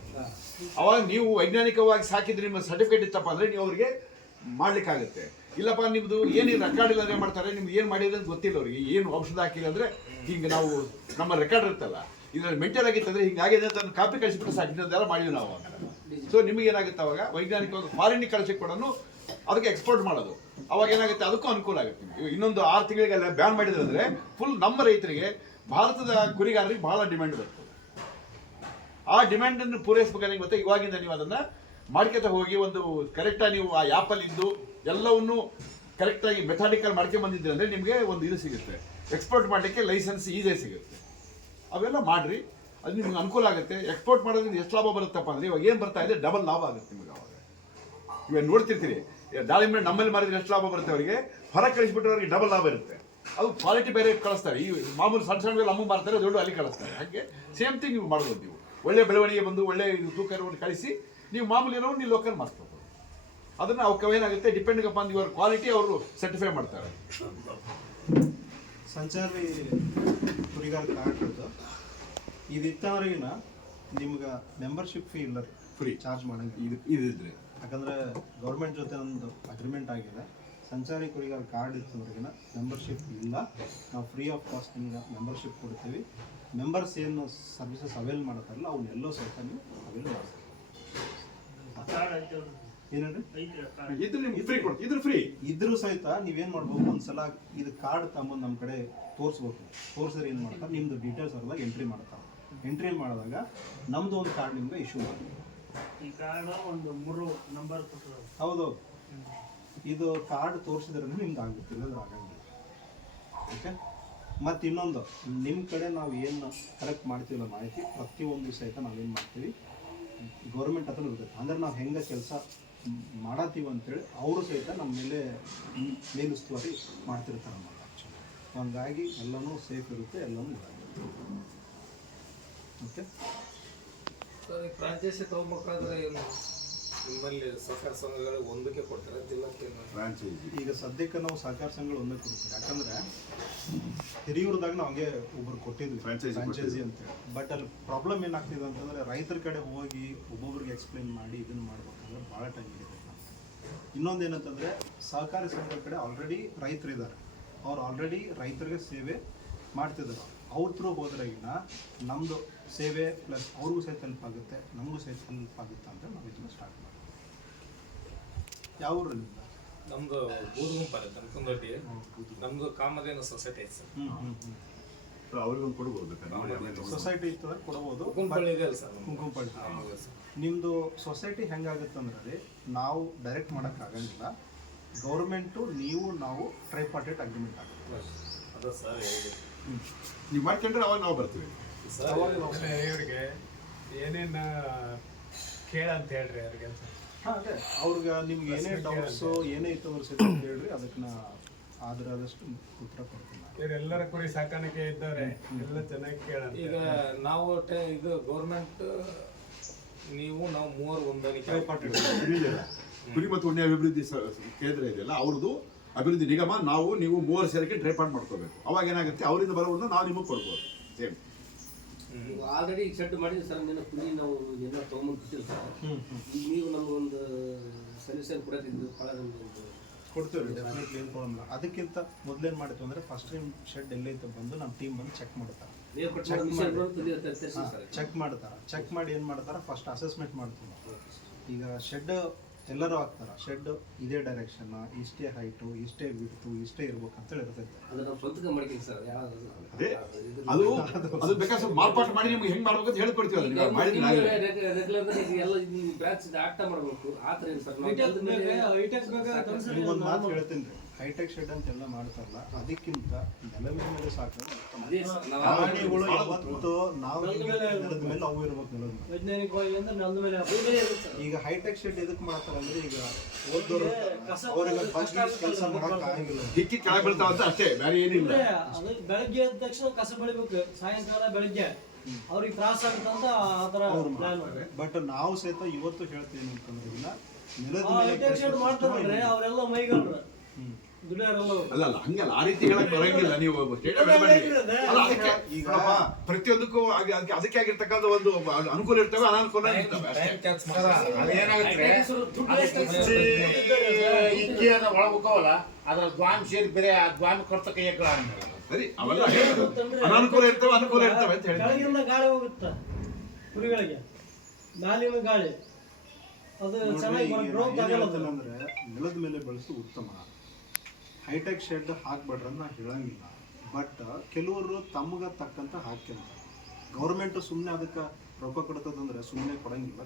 ಅವಾಗ ನೀವು ವೈಜ್ಞಾನಿಕವಾಗಿ ಸಾಕಿದ್ರೆ ನಿಮ್ಮ ಸರ್ಟಿಫಿಕೇಟ್ ಇತ್ತಪ್ಪ ಅಂದರೆ ನೀವು ಅವ್ರಿಗೆ ಮಾಡ್ಲಿಕ್ಕಾಗುತ್ತೆ. ಇಲ್ಲಪ್ಪ ನಿಮ್ಮದು ಏನೇನು ರೆಕಾರ್ಡ್ ಇಲ್ಲ ಅಂದ್ರೆ ಮಾಡ್ತಾರೆ, ನಿಮ್ಗೆ ಏನು ಮಾಡಿದ್ರೆ ಅಂತ ಗೊತ್ತಿಲ್ಲ ಅವ್ರಿಗೆ, ಏನು ಔಷಧ ಹಾಕಿಲ್ಲ ಅಂದರೆ ಹಿಂಗೆ ನಾವು ನಮ್ಮ ರೆಕಾರ್ಡ್ ಇರುತ್ತಲ್ಲ ಇದ್ರಲ್ಲಿ ಮೆಂಟಲ್ ಆಗಿತ್ತಂದ್ರೆ ಹಿಂಗಾಗಿದೆ ಅಂತ ಕಾಪಿ ಕಳಿಸಿಬಿಟ್ಟು ಸಾಕಿದ್ದೆಲ್ಲ ಮಾಡಿದ್ವಿ ನಾವು. ಸೊ ನಿಮಗೆ ಏನಾಗುತ್ತೆ, ಅವಾಗ ವೈಜ್ಞಾನಿಕವಾಗಿ ಫಾರಿನಿಗೆ ಕಳಿಸಿ ಕೊಡೋನು ಅದಕ್ಕೆ ಎಕ್ಸ್ಪೋರ್ಟ್ ಮಾಡೋದು, ಅವಾಗ ಏನಾಗುತ್ತೆ, ಅದಕ್ಕೂ ಅನುಕೂಲ ಆಗುತ್ತೆ. ಇನ್ನೊಂದು 6 ತಿಂಗಳಿಗೆಲ್ಲ ಬ್ಯಾನ್ ಮಾಡಿದ್ರೆ ಅಂದರೆ ಫುಲ್ ನಮ್ಮ ರೈತರಿಗೆ, ಭಾರತದ ಕುರಿಗಾರರಿಗೆ ಬಹಳ ಡಿಮ್ಯಾಂಡ್ ಬರ್ತದೆ. ಆ ಡಿಮ್ಯಾಂಡನ್ನು ಪೂರೈಸಬೇಕಾದ್ರೆ ಮತ್ತೆ ಇವಾಗಿಂದ ನೀವು ಅದನ್ನು ಮಾಡ್ಕೊತ ಹೋಗಿ ಒಂದು ಕರೆಕ್ಟಾಗಿ ನೀವು ಆ ಆ್ಯಪಲ್ಲಿ ಇದ್ದು ಎಲ್ಲವನ್ನೂ ಕರೆಕ್ಟಾಗಿ ಮೆಥಾಡಿಕಲ್ ಮಾಡ್ಕೊಂಡು ಬಂದಿದ್ದೀರಿ ಅಂದರೆ ನಿಮಗೆ ಒಂದು ಇದು ಸಿಗುತ್ತೆ, ಎಕ್ಸ್ಪೋರ್ಟ್ ಮಾಡಲಿಕ್ಕೆ ಲೈಸೆನ್ಸ್ ಈಸಿಯಾಗಿ ಸಿಗುತ್ತೆ. ಅವೆಲ್ಲ ಮಾಡಿರಿ, ಅದು ನಿಮ್ಗೆ ಅನುಕೂಲ ಆಗುತ್ತೆ. ಎಕ್ಸ್ಪೋರ್ಟ್ ಮಾಡೋದ್ರಿಂದ ಎಷ್ಟು ಲಾಭ ಬರುತ್ತಪ್ಪ ಅಂದರೆ ಇವಾಗ ಏನು ಬರ್ತಾ ಇದೆ, ಡಬಲ್ ಲಾಭ ಆಗುತ್ತೆ ನಿಮಗೆ. ಅವಾಗ ಇವಾಗ ನೋಡ್ತಿರ್ತೀರಿ, ದಾಳಿಂಬೆ ನಮ್ಮಲ್ಲಿ ಮಾರಿದ್ರೆ ಎಷ್ಟು ಲಾಭ ಬರುತ್ತೆ ಅವರಿಗೆ, ಹೊರಗೆ ಕಳಿಸ್ಬಿಟ್ರೆ ಅವ್ರಿಗೆ ಡಬಲ್ ಲಾಭ ಇರುತ್ತೆ. ಅದು ಕ್ವಾಲಿಟಿ ಬೇರೆ ಕಳಿಸ್ತಾರೆ. ಈ ಮಾಮೂಲು ಸಣ್ಣ ಸಣ್ಣ ಅಮ್ಮ ಮಾರ್ತಾರೆ, ದೊಡ್ಡ ಅಲ್ಲಿ ಕಳಿಸ್ತಾರೆ. ಹಾಗೆ ಸೇಮ್ ಥಿಂಗ್ ನೀವು ಮಾಡ್ಬೋದು. ನೀವು ಒಳ್ಳೆ ಬೆಳವಣಿಗೆ ಬಂದು ಒಳ್ಳೆ ತೂಕ ಇರೋರು ಕಳಿಸಿ ನೀವು ಮಾಮೂಲಿ ಇರೋರು ನೀವು ಲೋಕಲ್ ಮಾರ್ಬೋದು. ಅದನ್ನು ಅವಕ್ಕೆ ಏನಾಗುತ್ತೆ, ಡಿಪೆಂಡಿಂಗ್ ಅಪಾನ್ ಯುವರ್ ಕ್ವಾಲಿಟಿ ಅವರು ಸರ್ಟಿಫೈ ಮಾಡ್ತಾರೆ. ಸಂಚಾರಿ ಕುರಿಗಾರ ಕಾರ್ಡ್ದು ಇದಿತ್ತಂದ್ರೆಗಿನ ನಿಮ್ಗೆ ಮೆಂಬರ್ಶಿಪ್ ಫೀ ಇಲ್ಲ, ಫ್ರೀ ಚಾರ್ಜ್ ಮಾಡಂಗಿಲ್ಲ. ಇದಿದ್ರೆ ಯಾಕಂದರೆ ಗೌರ್ಮೆಂಟ್ ಜೊತೆ ಒಂದು ಅಗ್ರಿಮೆಂಟ್ ಆಗಿದೆ. ಸಂಚಾರಿ ಕುರಿಗಾರ ಕಾರ್ಡ್ ಇತ್ತಂದ್ರಿಗಿನ ಮೆಂಬರ್ಶಿಪ್ ಇಲ್ಲ, ನಾವು ಫ್ರೀ ಆಫ್ ಕಾಸ್ಟ್ ನಿಮ್ಗೆ ಮೆಂಬರ್ಶಿಪ್ ಕೊಡ್ತೀವಿ. ಮೆಂಬರ್ಸ್ ಏನು ಸರ್ವಿಸಸ್ ಅವೈಲ್ ಮಾಡ್ತಾರಲ್ಲ ಅವನ್ನೆಲ್ಲೋ ಸಹಿತ ನೀವು ಅವೈಲ್ ಮಾಡ್ತೀವಿ. ಏನೇನ್ರಿ ಇದ್ರ ನಿಮ್ಗೆ ಫ್ರೀ ಕೊಡ್ತೀವಿ, ಇದ್ರ ಫ್ರೀ ಇದ್ರೂ ಸಹಿತ ನೀವೇನು ಮಾಡ್ಬೇಕು, ಒಂದ್ಸಲ ಇದು ಕಾರ್ಡ್ ತಗೊಂಡು ನಮ್ಮ ಕಡೆ ತೋರಿಸ್ಬೇಕು. ತೋರಿಸಿದ್ರೆ ಏನು ಮಾಡ್ತಾರೆ, ನಿಮ್ಮದು ಡೀಟೇಲ್ಸ್ ಅವ್ರದಾಗ ಎಂಟ್ರಿ ಮಾಡ್ತಾರೆ. ಎಂಟ್ರಿ ಮಾಡಿದಾಗ ನಮ್ಮದು ಒಂದು ಕಾರ್ಡ್ ನಿಮ್ಗೆ ಇಶ್ಯೂ ಮಾಡಿ. ಈ ಕಾರ್ಡ್ ಒಂದು 3 ನಂಬರ್ ಕೊಟ್ಟರು. ಹೌದೌದು, ಇದು ಕಾರ್ಡ್ ತೋರಿಸಿದ್ರೆ ನಿಮ್ಗೆ ಆಗುತ್ತೆ, ಇಲ್ಲದ್ರೆ ಆಗಂಗಿಲ್ಲ. ಓಕೆ. ಮತ್ತು ಇನ್ನೊಂದು, ನಿಮ್ಮ ಕಡೆ ನಾವು ಏನು ಕಲೆಕ್ಟ್ ಮಾಡ್ತೀವಲ್ಲ ಮಾಹಿತಿ, ಪ್ರತಿಯೊಂದು ಸಹಿತ ನಾವೇನು ಮಾಡ್ತೀವಿ ಗೌರ್ಮೆಂಟ್ ಹತ್ರ ಇರ್ತೈತೆ. ಅಂದರೆ ನಾವು ಹೆಂಗೆ ಕೆಲಸ ಮಾಡತ್ತೀವಿ ಅಂತೇಳಿ ಅವರು ಸಹಿತ ನಮ್ಮ ಮೇಲೆ ಮೇಲುಸ್ತುವಾರಿ ಮಾಡ್ತಿರ್ತಾರೆ ನಮ್ಮಲ್ಲಿ ಆ್ಯಕ್ಚುಲಿ. ಹಂಗಾಗಿ ಎಲ್ಲನೂ ಸೇಫ್ ಇರುತ್ತೆ, ಎಲ್ಲನೂ ಇರುತ್ತೆ. ಓಕೆ. ಸರ್ ಈ ಫ್ರಾಂಚೈಸಿ ತಗೋಬೇಕಾದ್ರೆ ಏನು ನಿಮ್ಮಲ್ಲಿ ಸಹಕಾರ ಸಂಘಗಳು ಒಂದಕ್ಕೆ ಕೊಡ್ತಾರೆ, ಜಿಲ್ಲಕ್ಕೆ ಫ್ರಾಂಚೈಸಿ ಈಗ ಸದ್ಯಕ್ಕೆ ನಾವು ಸಹಕಾರ ಸಂಘಗಳು ಒಂದೇ ಕೊಡ್ತೀವಿ. ಯಾಕಂದರೆ ಹಿರಿಯೂರದಾಗ ನಾವು ಹಂಗೆ ಒಬ್ಬರು ಕೊಟ್ಟಿದ್ವಿ ಫ್ರಾಂಚೈಸಿ ಅಂತೇಳಿ. ಬಟ್ ಅಲ್ಲಿ ಪ್ರಾಬ್ಲಮ್ ಏನಾಗ್ತಿದೆ ಅಂತಂದರೆ ರೈತರ ಕಡೆ ಹೋಗಿ ಒಬ್ಬೊಬ್ರಿಗೆ ಎಕ್ಸ್ಪ್ಲೈನ್ ಮಾಡಿ ಇದನ್ನು ಮಾಡ್ಬೇಕಂದ್ರೆ ಭಾಳ ಟೈಮ್ ಹಿಡಿತೈತೆ. ಇನ್ನೊಂದು ಏನಂತಂದರೆ ಸಹಕಾರಿ ಸಂಘದ ಕಡೆ ಆಲ್ರೆಡಿ ರೈತರಿದ್ದಾರೆ, ಅವ್ರು ಆಲ್ರೆಡಿ ರೈತರಿಗೆ ಸೇವೆ ಮಾಡ್ತಿದ್ದಾರೆ. ಅವ್ರ ಥ್ರೂ ಹೋದ್ರಾಗಿನ ನಮ್ಮದು ಸೇವೆ ಪ್ಲಸ್ ಅವ್ರಿಗೂ ಸಹಿತ ಹೆಲ್ಪ್ ಆಗುತ್ತೆ, ನಮಗೂ ಸಹಿತ ಹೆಲ್ಪ್ ಆಗುತ್ತೆ ಅಂತ ನಾವು ಇದನ್ನು ಸ್ಟಾರ್ಟ್ ಮಾಡ್ತೀವಿ. ಯಾವ ಊರಲ್ಲಿ? ನಮ್ದು ಬೂದುಗುಂಪಲ್ಲಿ ತನಕಂದೊಡ್ಡಿ, ನಮ್ದು ಕಾಮಧೇನು ಸೊಸೈಟಿ ಐತೆ ಸರ್. ಅವ್ರಿಗೊಂದು ಕೊಡ್ಬೋದು, ಸೊಸೈಟಿ ಇತ್ತಂದ್ರೆ ಕೊಡ್ಬೋದು. ಗುಂಪಳ್ಳಿ ಇದೆ ಅಲ್ಲ ಸರ್, ಕುಂಕುಂಪಳ್ಳಿ ನಿಮ್ಮದು ಸೊಸೈಟಿ ಹೆಂಗಾಗುತ್ತಂದ್ರೆ ನಾವು ಡೈರೆಕ್ಟ್ ಮಾಡೋಕ್ಕಾಗಂಗಿಲ್ಲ. ಗೌರ್ಮೆಂಟು ನಾವು ಟ್ರೈಪಾರ್ಟೇಟ್ ಅಗ್ರಿಮೆಂಟ್ ಆಗುತ್ತೆ. ಅದು ಸರ್ ಹೇಳಿ ನೀವು ಮಾಡ್ಕೊಂಡ್ರೆ ಅವಾಗ ನಾವು ಬರ್ತೀವಿ. ಇವ್ರಿಗೆ ಏನೇನು ಕೇಳಂತ ಹೇಳ್ರಿ ಅವ್ರಿಗೆ. ಹಾಂ, ಅದೇ ಅವ್ರಿಗೆ ನಿಮ್ಗೆ ಏನೇ ಡೌಟ್ಸು ಏನೇ ಇತ್ತು ಅಂದ್ರೆ ಸಹಿತ ಹೇಳ್ರಿ, ಅದಕ್ಕೆ ನಾ ಆದಷ್ಟು ಉತ್ತರ ಕೊಡ್ತೀನಿ. ಇವರೆಲ್ಲರ ಕುರಿ ಸಾಕಾಣಿಕೆ ಇದ್ದವ್ರೆ, ಎಲ್ಲ ಚೆನ್ನಾಗಿ ಕೇಳಂತ. ಈಗ ನಾವು ಇದು ಗೌರ್ಮೆಂಟ್ ನಾವು ಮೂವರು ಹೊಂದಾಣಿಕೆ ಕುರಿ ಮತ್ತು ಉಣ್ಣೆ ಅಭಿವೃದ್ಧಿ ಕೇಂದ್ರ ಇದೆಯಲ್ಲ, ಅವ್ರದ್ದು ಅಭಿವೃದ್ಧಿ ನಿಗಮ, ನೀವು ಮೂವರು ಸೇರಕ್ಕೆ ಟ್ರೈಪಾರ್ಟ್ ಮಾಡ್ಕೋಬೇಕು. ಅವಾಗ ಏನಾಗುತ್ತೆ, ಅವರಿಂದ ಬರೋದನ್ನ ನಾವು ನಿಮಗೆ ಕೊಡ್ಬೋದು. ಸೇಮ್ ಆಲ್ರೆಡಿ ಸೆಟ್ ಮಾಡಿದ್ವಿ ಸರ್. ನಿನ್ನ ಕುರಿ ನಾವು ಎಲ್ಲ ತೊಗೊಂಬಂದು ಬಿಟ್ಟಿಲ್ಲ ಸರ್. ಈಗ ನೀವು ನಮಗೊಂದು ಸೊಲ್ಯೂಷನ್ ಕೊಡೋದಿದ್ದು ಭಾಳ ನಮ್ಗೆ ಕೊಡ್ತೀವಿ ರೀ, ಡೆಫಿನೆಟ್ಲಿ ಏನು ಪ್ರಾಬ್ಲಮ್ ಇಲ್ಲ. ಅದಕ್ಕಿಂತ ಮೊದಲೇನು ಮಾಡಿತ್ತು ಅಂದರೆ ಫಸ್ಟ್ ಟೈಮ್ ಶೆಡ್ ಎಲ್ಲೈತೆ ಬಂದು ನಮ್ಮ ಟೀಮ್ ಬಂದು ಚೆಕ್ ಮಾಡ್ತಾರೆ. ಚೆಕ್ ಮಾಡ್ತಾರೆ. ಚೆಕ್ ಮಾಡಿ ಏನು ಮಾಡ್ತಾರೆ, ಫಸ್ಟ್ ಅಸೆಸ್ಮೆಂಟ್ ಮಾಡ್ತೀವಿ ನಾವು. ಈಗ ಶೆಡ್ ಎಲ್ಲರೂ ಹಾಕ್ತಾರೆ, ಶೆಡ್ ಇದೇ ಡೈರೆಕ್ಷನ್, ಇಷ್ಟೇ ಹೈಟು, ಇಷ್ಟೇ ವಿಡ್ತು, ಇಷ್ಟೇ ಇರ್ಬೇಕಂತೇಳಿ ಇರ್ತೈತೆ. ಅದೇ ಅದು ಬೇಕಾದ್ರೆ ಸ್ವಲ್ಪ ಮಾರ್ಪಾಟ್ ಮಾಡಿ ನಿಮ್ಗೆ ಹೆಂಗ್ ಮಾಡ್ಬೇಕು ಅಂತ ಹೇಳ್ಕೊಡ್ತೀವಿ. ಒಂದು ಮಾತು ಹೇಳ್ತೀನಿ ರೀ, ಹೈಟೆಕ್ ಶೆಡ್ ಅಂತೆಲ್ಲ ಮಾಡ್ತಾರಲ್ಲ, ಅದಕ್ಕಿಂತ ನೆಲದ ಮೇಲೆ ಸಾಕು. ಪ್ರಾಣಿಗಳು ಯಾವತ್ತು ನಾವು ನೆಲದ ಮೇಲೆ ಅವು ಇರ್ಬೇಕು, ನೆಲದ ಮೇಲೆ. ವೈಜ್ಞಾನಿಕವಾಗಿ ಅಂದ್ರೆ ನೆಲದ ಮೇಲೆ ಈಗ ಹೈಟೆಕ್ ಶೆಡ್ ಎದಕ್ಕೆ ಮಾಡ್ತಾರೆ ಅಂದ್ರೆ, ಈಗ ಓದೋರು ಅವ್ರಿಗೆ ಕೆಲಸ ಮಾಡಕ್ ಆಗಿಲ್ಲ, ಹಿಕ್ಕಿ ಕೆಳಗೆ ಬೀಳ್ತಾವ ಅಂತ ಅಷ್ಟೇ, ಬೇರೆ ಏನಿಲ್ಲ. ಅದು ಬೆಳಗ್ಗೆ ಎದ್ದ ತಕ್ಷಣ ಕಸ ಬೆಳಿಬೇಕು, ಸಾಯಂಕಾಲ ಬೆಳಿಗ್ಗೆ ಅವ್ರಿಗೆ ತ್ರಾಸ ಆಗುತ್ತಂತ ಆ ಥರ ಪ್ಲಾನ್. ಬಟ್ ನಾವು ಸಹಿತ ಇವತ್ತು ಹೇಳ್ತೀವಿ ಅಂತಂದ್ರೆ, ನೆಲದ ಹೈಟೆಕ್ ಶೆಡ್ ಮಾಡ್ತಾರೆ ಅವರೆಲ್ಲ ಮೈಗಳ್ರು ಅಲ್ಲ ಹಂಗಲ್ಲ, ಆ ರೀತಿ ಹೇಳಕ್ ಬರಂಗಿಲ್ಲ. ನೀವು ಈಗ ಪ್ರತಿಯೊಂದಕ್ಕೂ ಅದಕ್ಕೆ ಆಗಿರ್ತಕ್ಕಂಥ ಒಂದು ಅನುಕೂಲ ಇರ್ತವೆ, ಅನಾನುಕೂಲ ಇರ್ತವೆ. ಇಕ್ಕಿಯನ್ನು ಒಳಗೋವಲ್ಲ, ಅದ್ರ ದ್ವಾನ್ ಸೇರಿ ಬೇರೆ ಆ ದ್ವಾನ್ ಕೊಡ್ತಕ್ಕ ಏಕಳ ಸರಿ, ಅವೆಲ್ಲ ಅನಾನುಕೂಲ ಇರ್ತವೆ, ಅನುಕೂಲ ಇರ್ತವೆ ಅಂತ ಹೇಳಿ. ಕೆಳಗಿಂದ ಗಾಳಿ ಹೋಗುತ್ತೆ ಕುರಿಗಳಿಗೆ, ಮ್ಯಾಲಿನ ಗಾಳಿ ಅದು ಚೆನ್ನಾಗಿ ಅಂದ್ರೆ ನೆಲದ ಮೇಲೆ ಬಳಸೋದು ಉತ್ತಮ. ಹೈಟೆಕ್ ಶೆಡ್ ಹಾಕ್ಬೇಡ್ರ ನಾ ಹೇಳಂಗಿಲ್ಲ, ಬಟ್ ಕೆಲವರು ತಮ್ಗೆ ತಕ್ಕಂತ ಹಾಕ್ಯಂತಾರೆ. ಗೌರ್ಮೆಂಟ್ ಸುಮ್ಮನೆ ಅದಕ್ಕೆ ರೊಕ್ಕ ಕೊಡ್ತದಂದ್ರೆ ಸುಮ್ಮನೆ ಕೊಡಂಗಿಲ್ಲ.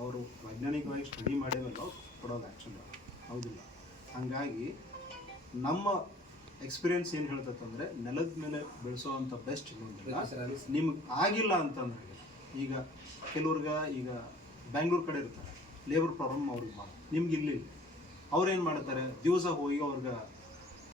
ಅವರು ವೈಜ್ಞಾನಿಕವಾಗಿ ಸ್ಟಡಿ ಮಾಡೇವಲ್ಲ ಕೊಡೋದು ಆ್ಯಕ್ಚುಲಿ ಹೌದಿಲ್ಲ. ಹಾಗಾಗಿ ನಮ್ಮ ಎಕ್ಸ್ಪೀರಿಯನ್ಸ್ ಏನು ಹೇಳ್ತಂದ್ರೆ, ನೆಲದ ಮೇಲೆ ಬೆಳೆಸೋವಂಥ ಬೆಸ್ಟ್ ಇನ್ನೊಂದಿಲ್ಲ. ನಿಮ್ಗೆ ಆಗಿಲ್ಲ ಅಂತಂದ್ರೆ, ಈಗ ಕೆಲವ್ರಿಗೆ ಈಗ ಬ್ಯಾಂಗ್ಳೂರ್ ಕಡೆ ಇರ್ತಾರೆ, ಲೇಬರ್ ಪ್ರಾಬ್ಲಮ್ ಅವ್ರಿಗೆ ಭಾಳ, ನಿಮ್ಗೆ ಇಲ್ಲಿ ಅವ್ರೇನು ಮಾಡ್ತಾರೆ, ದಿವಸ ಹೋಗಿ ಅವ್ರಿಗೆ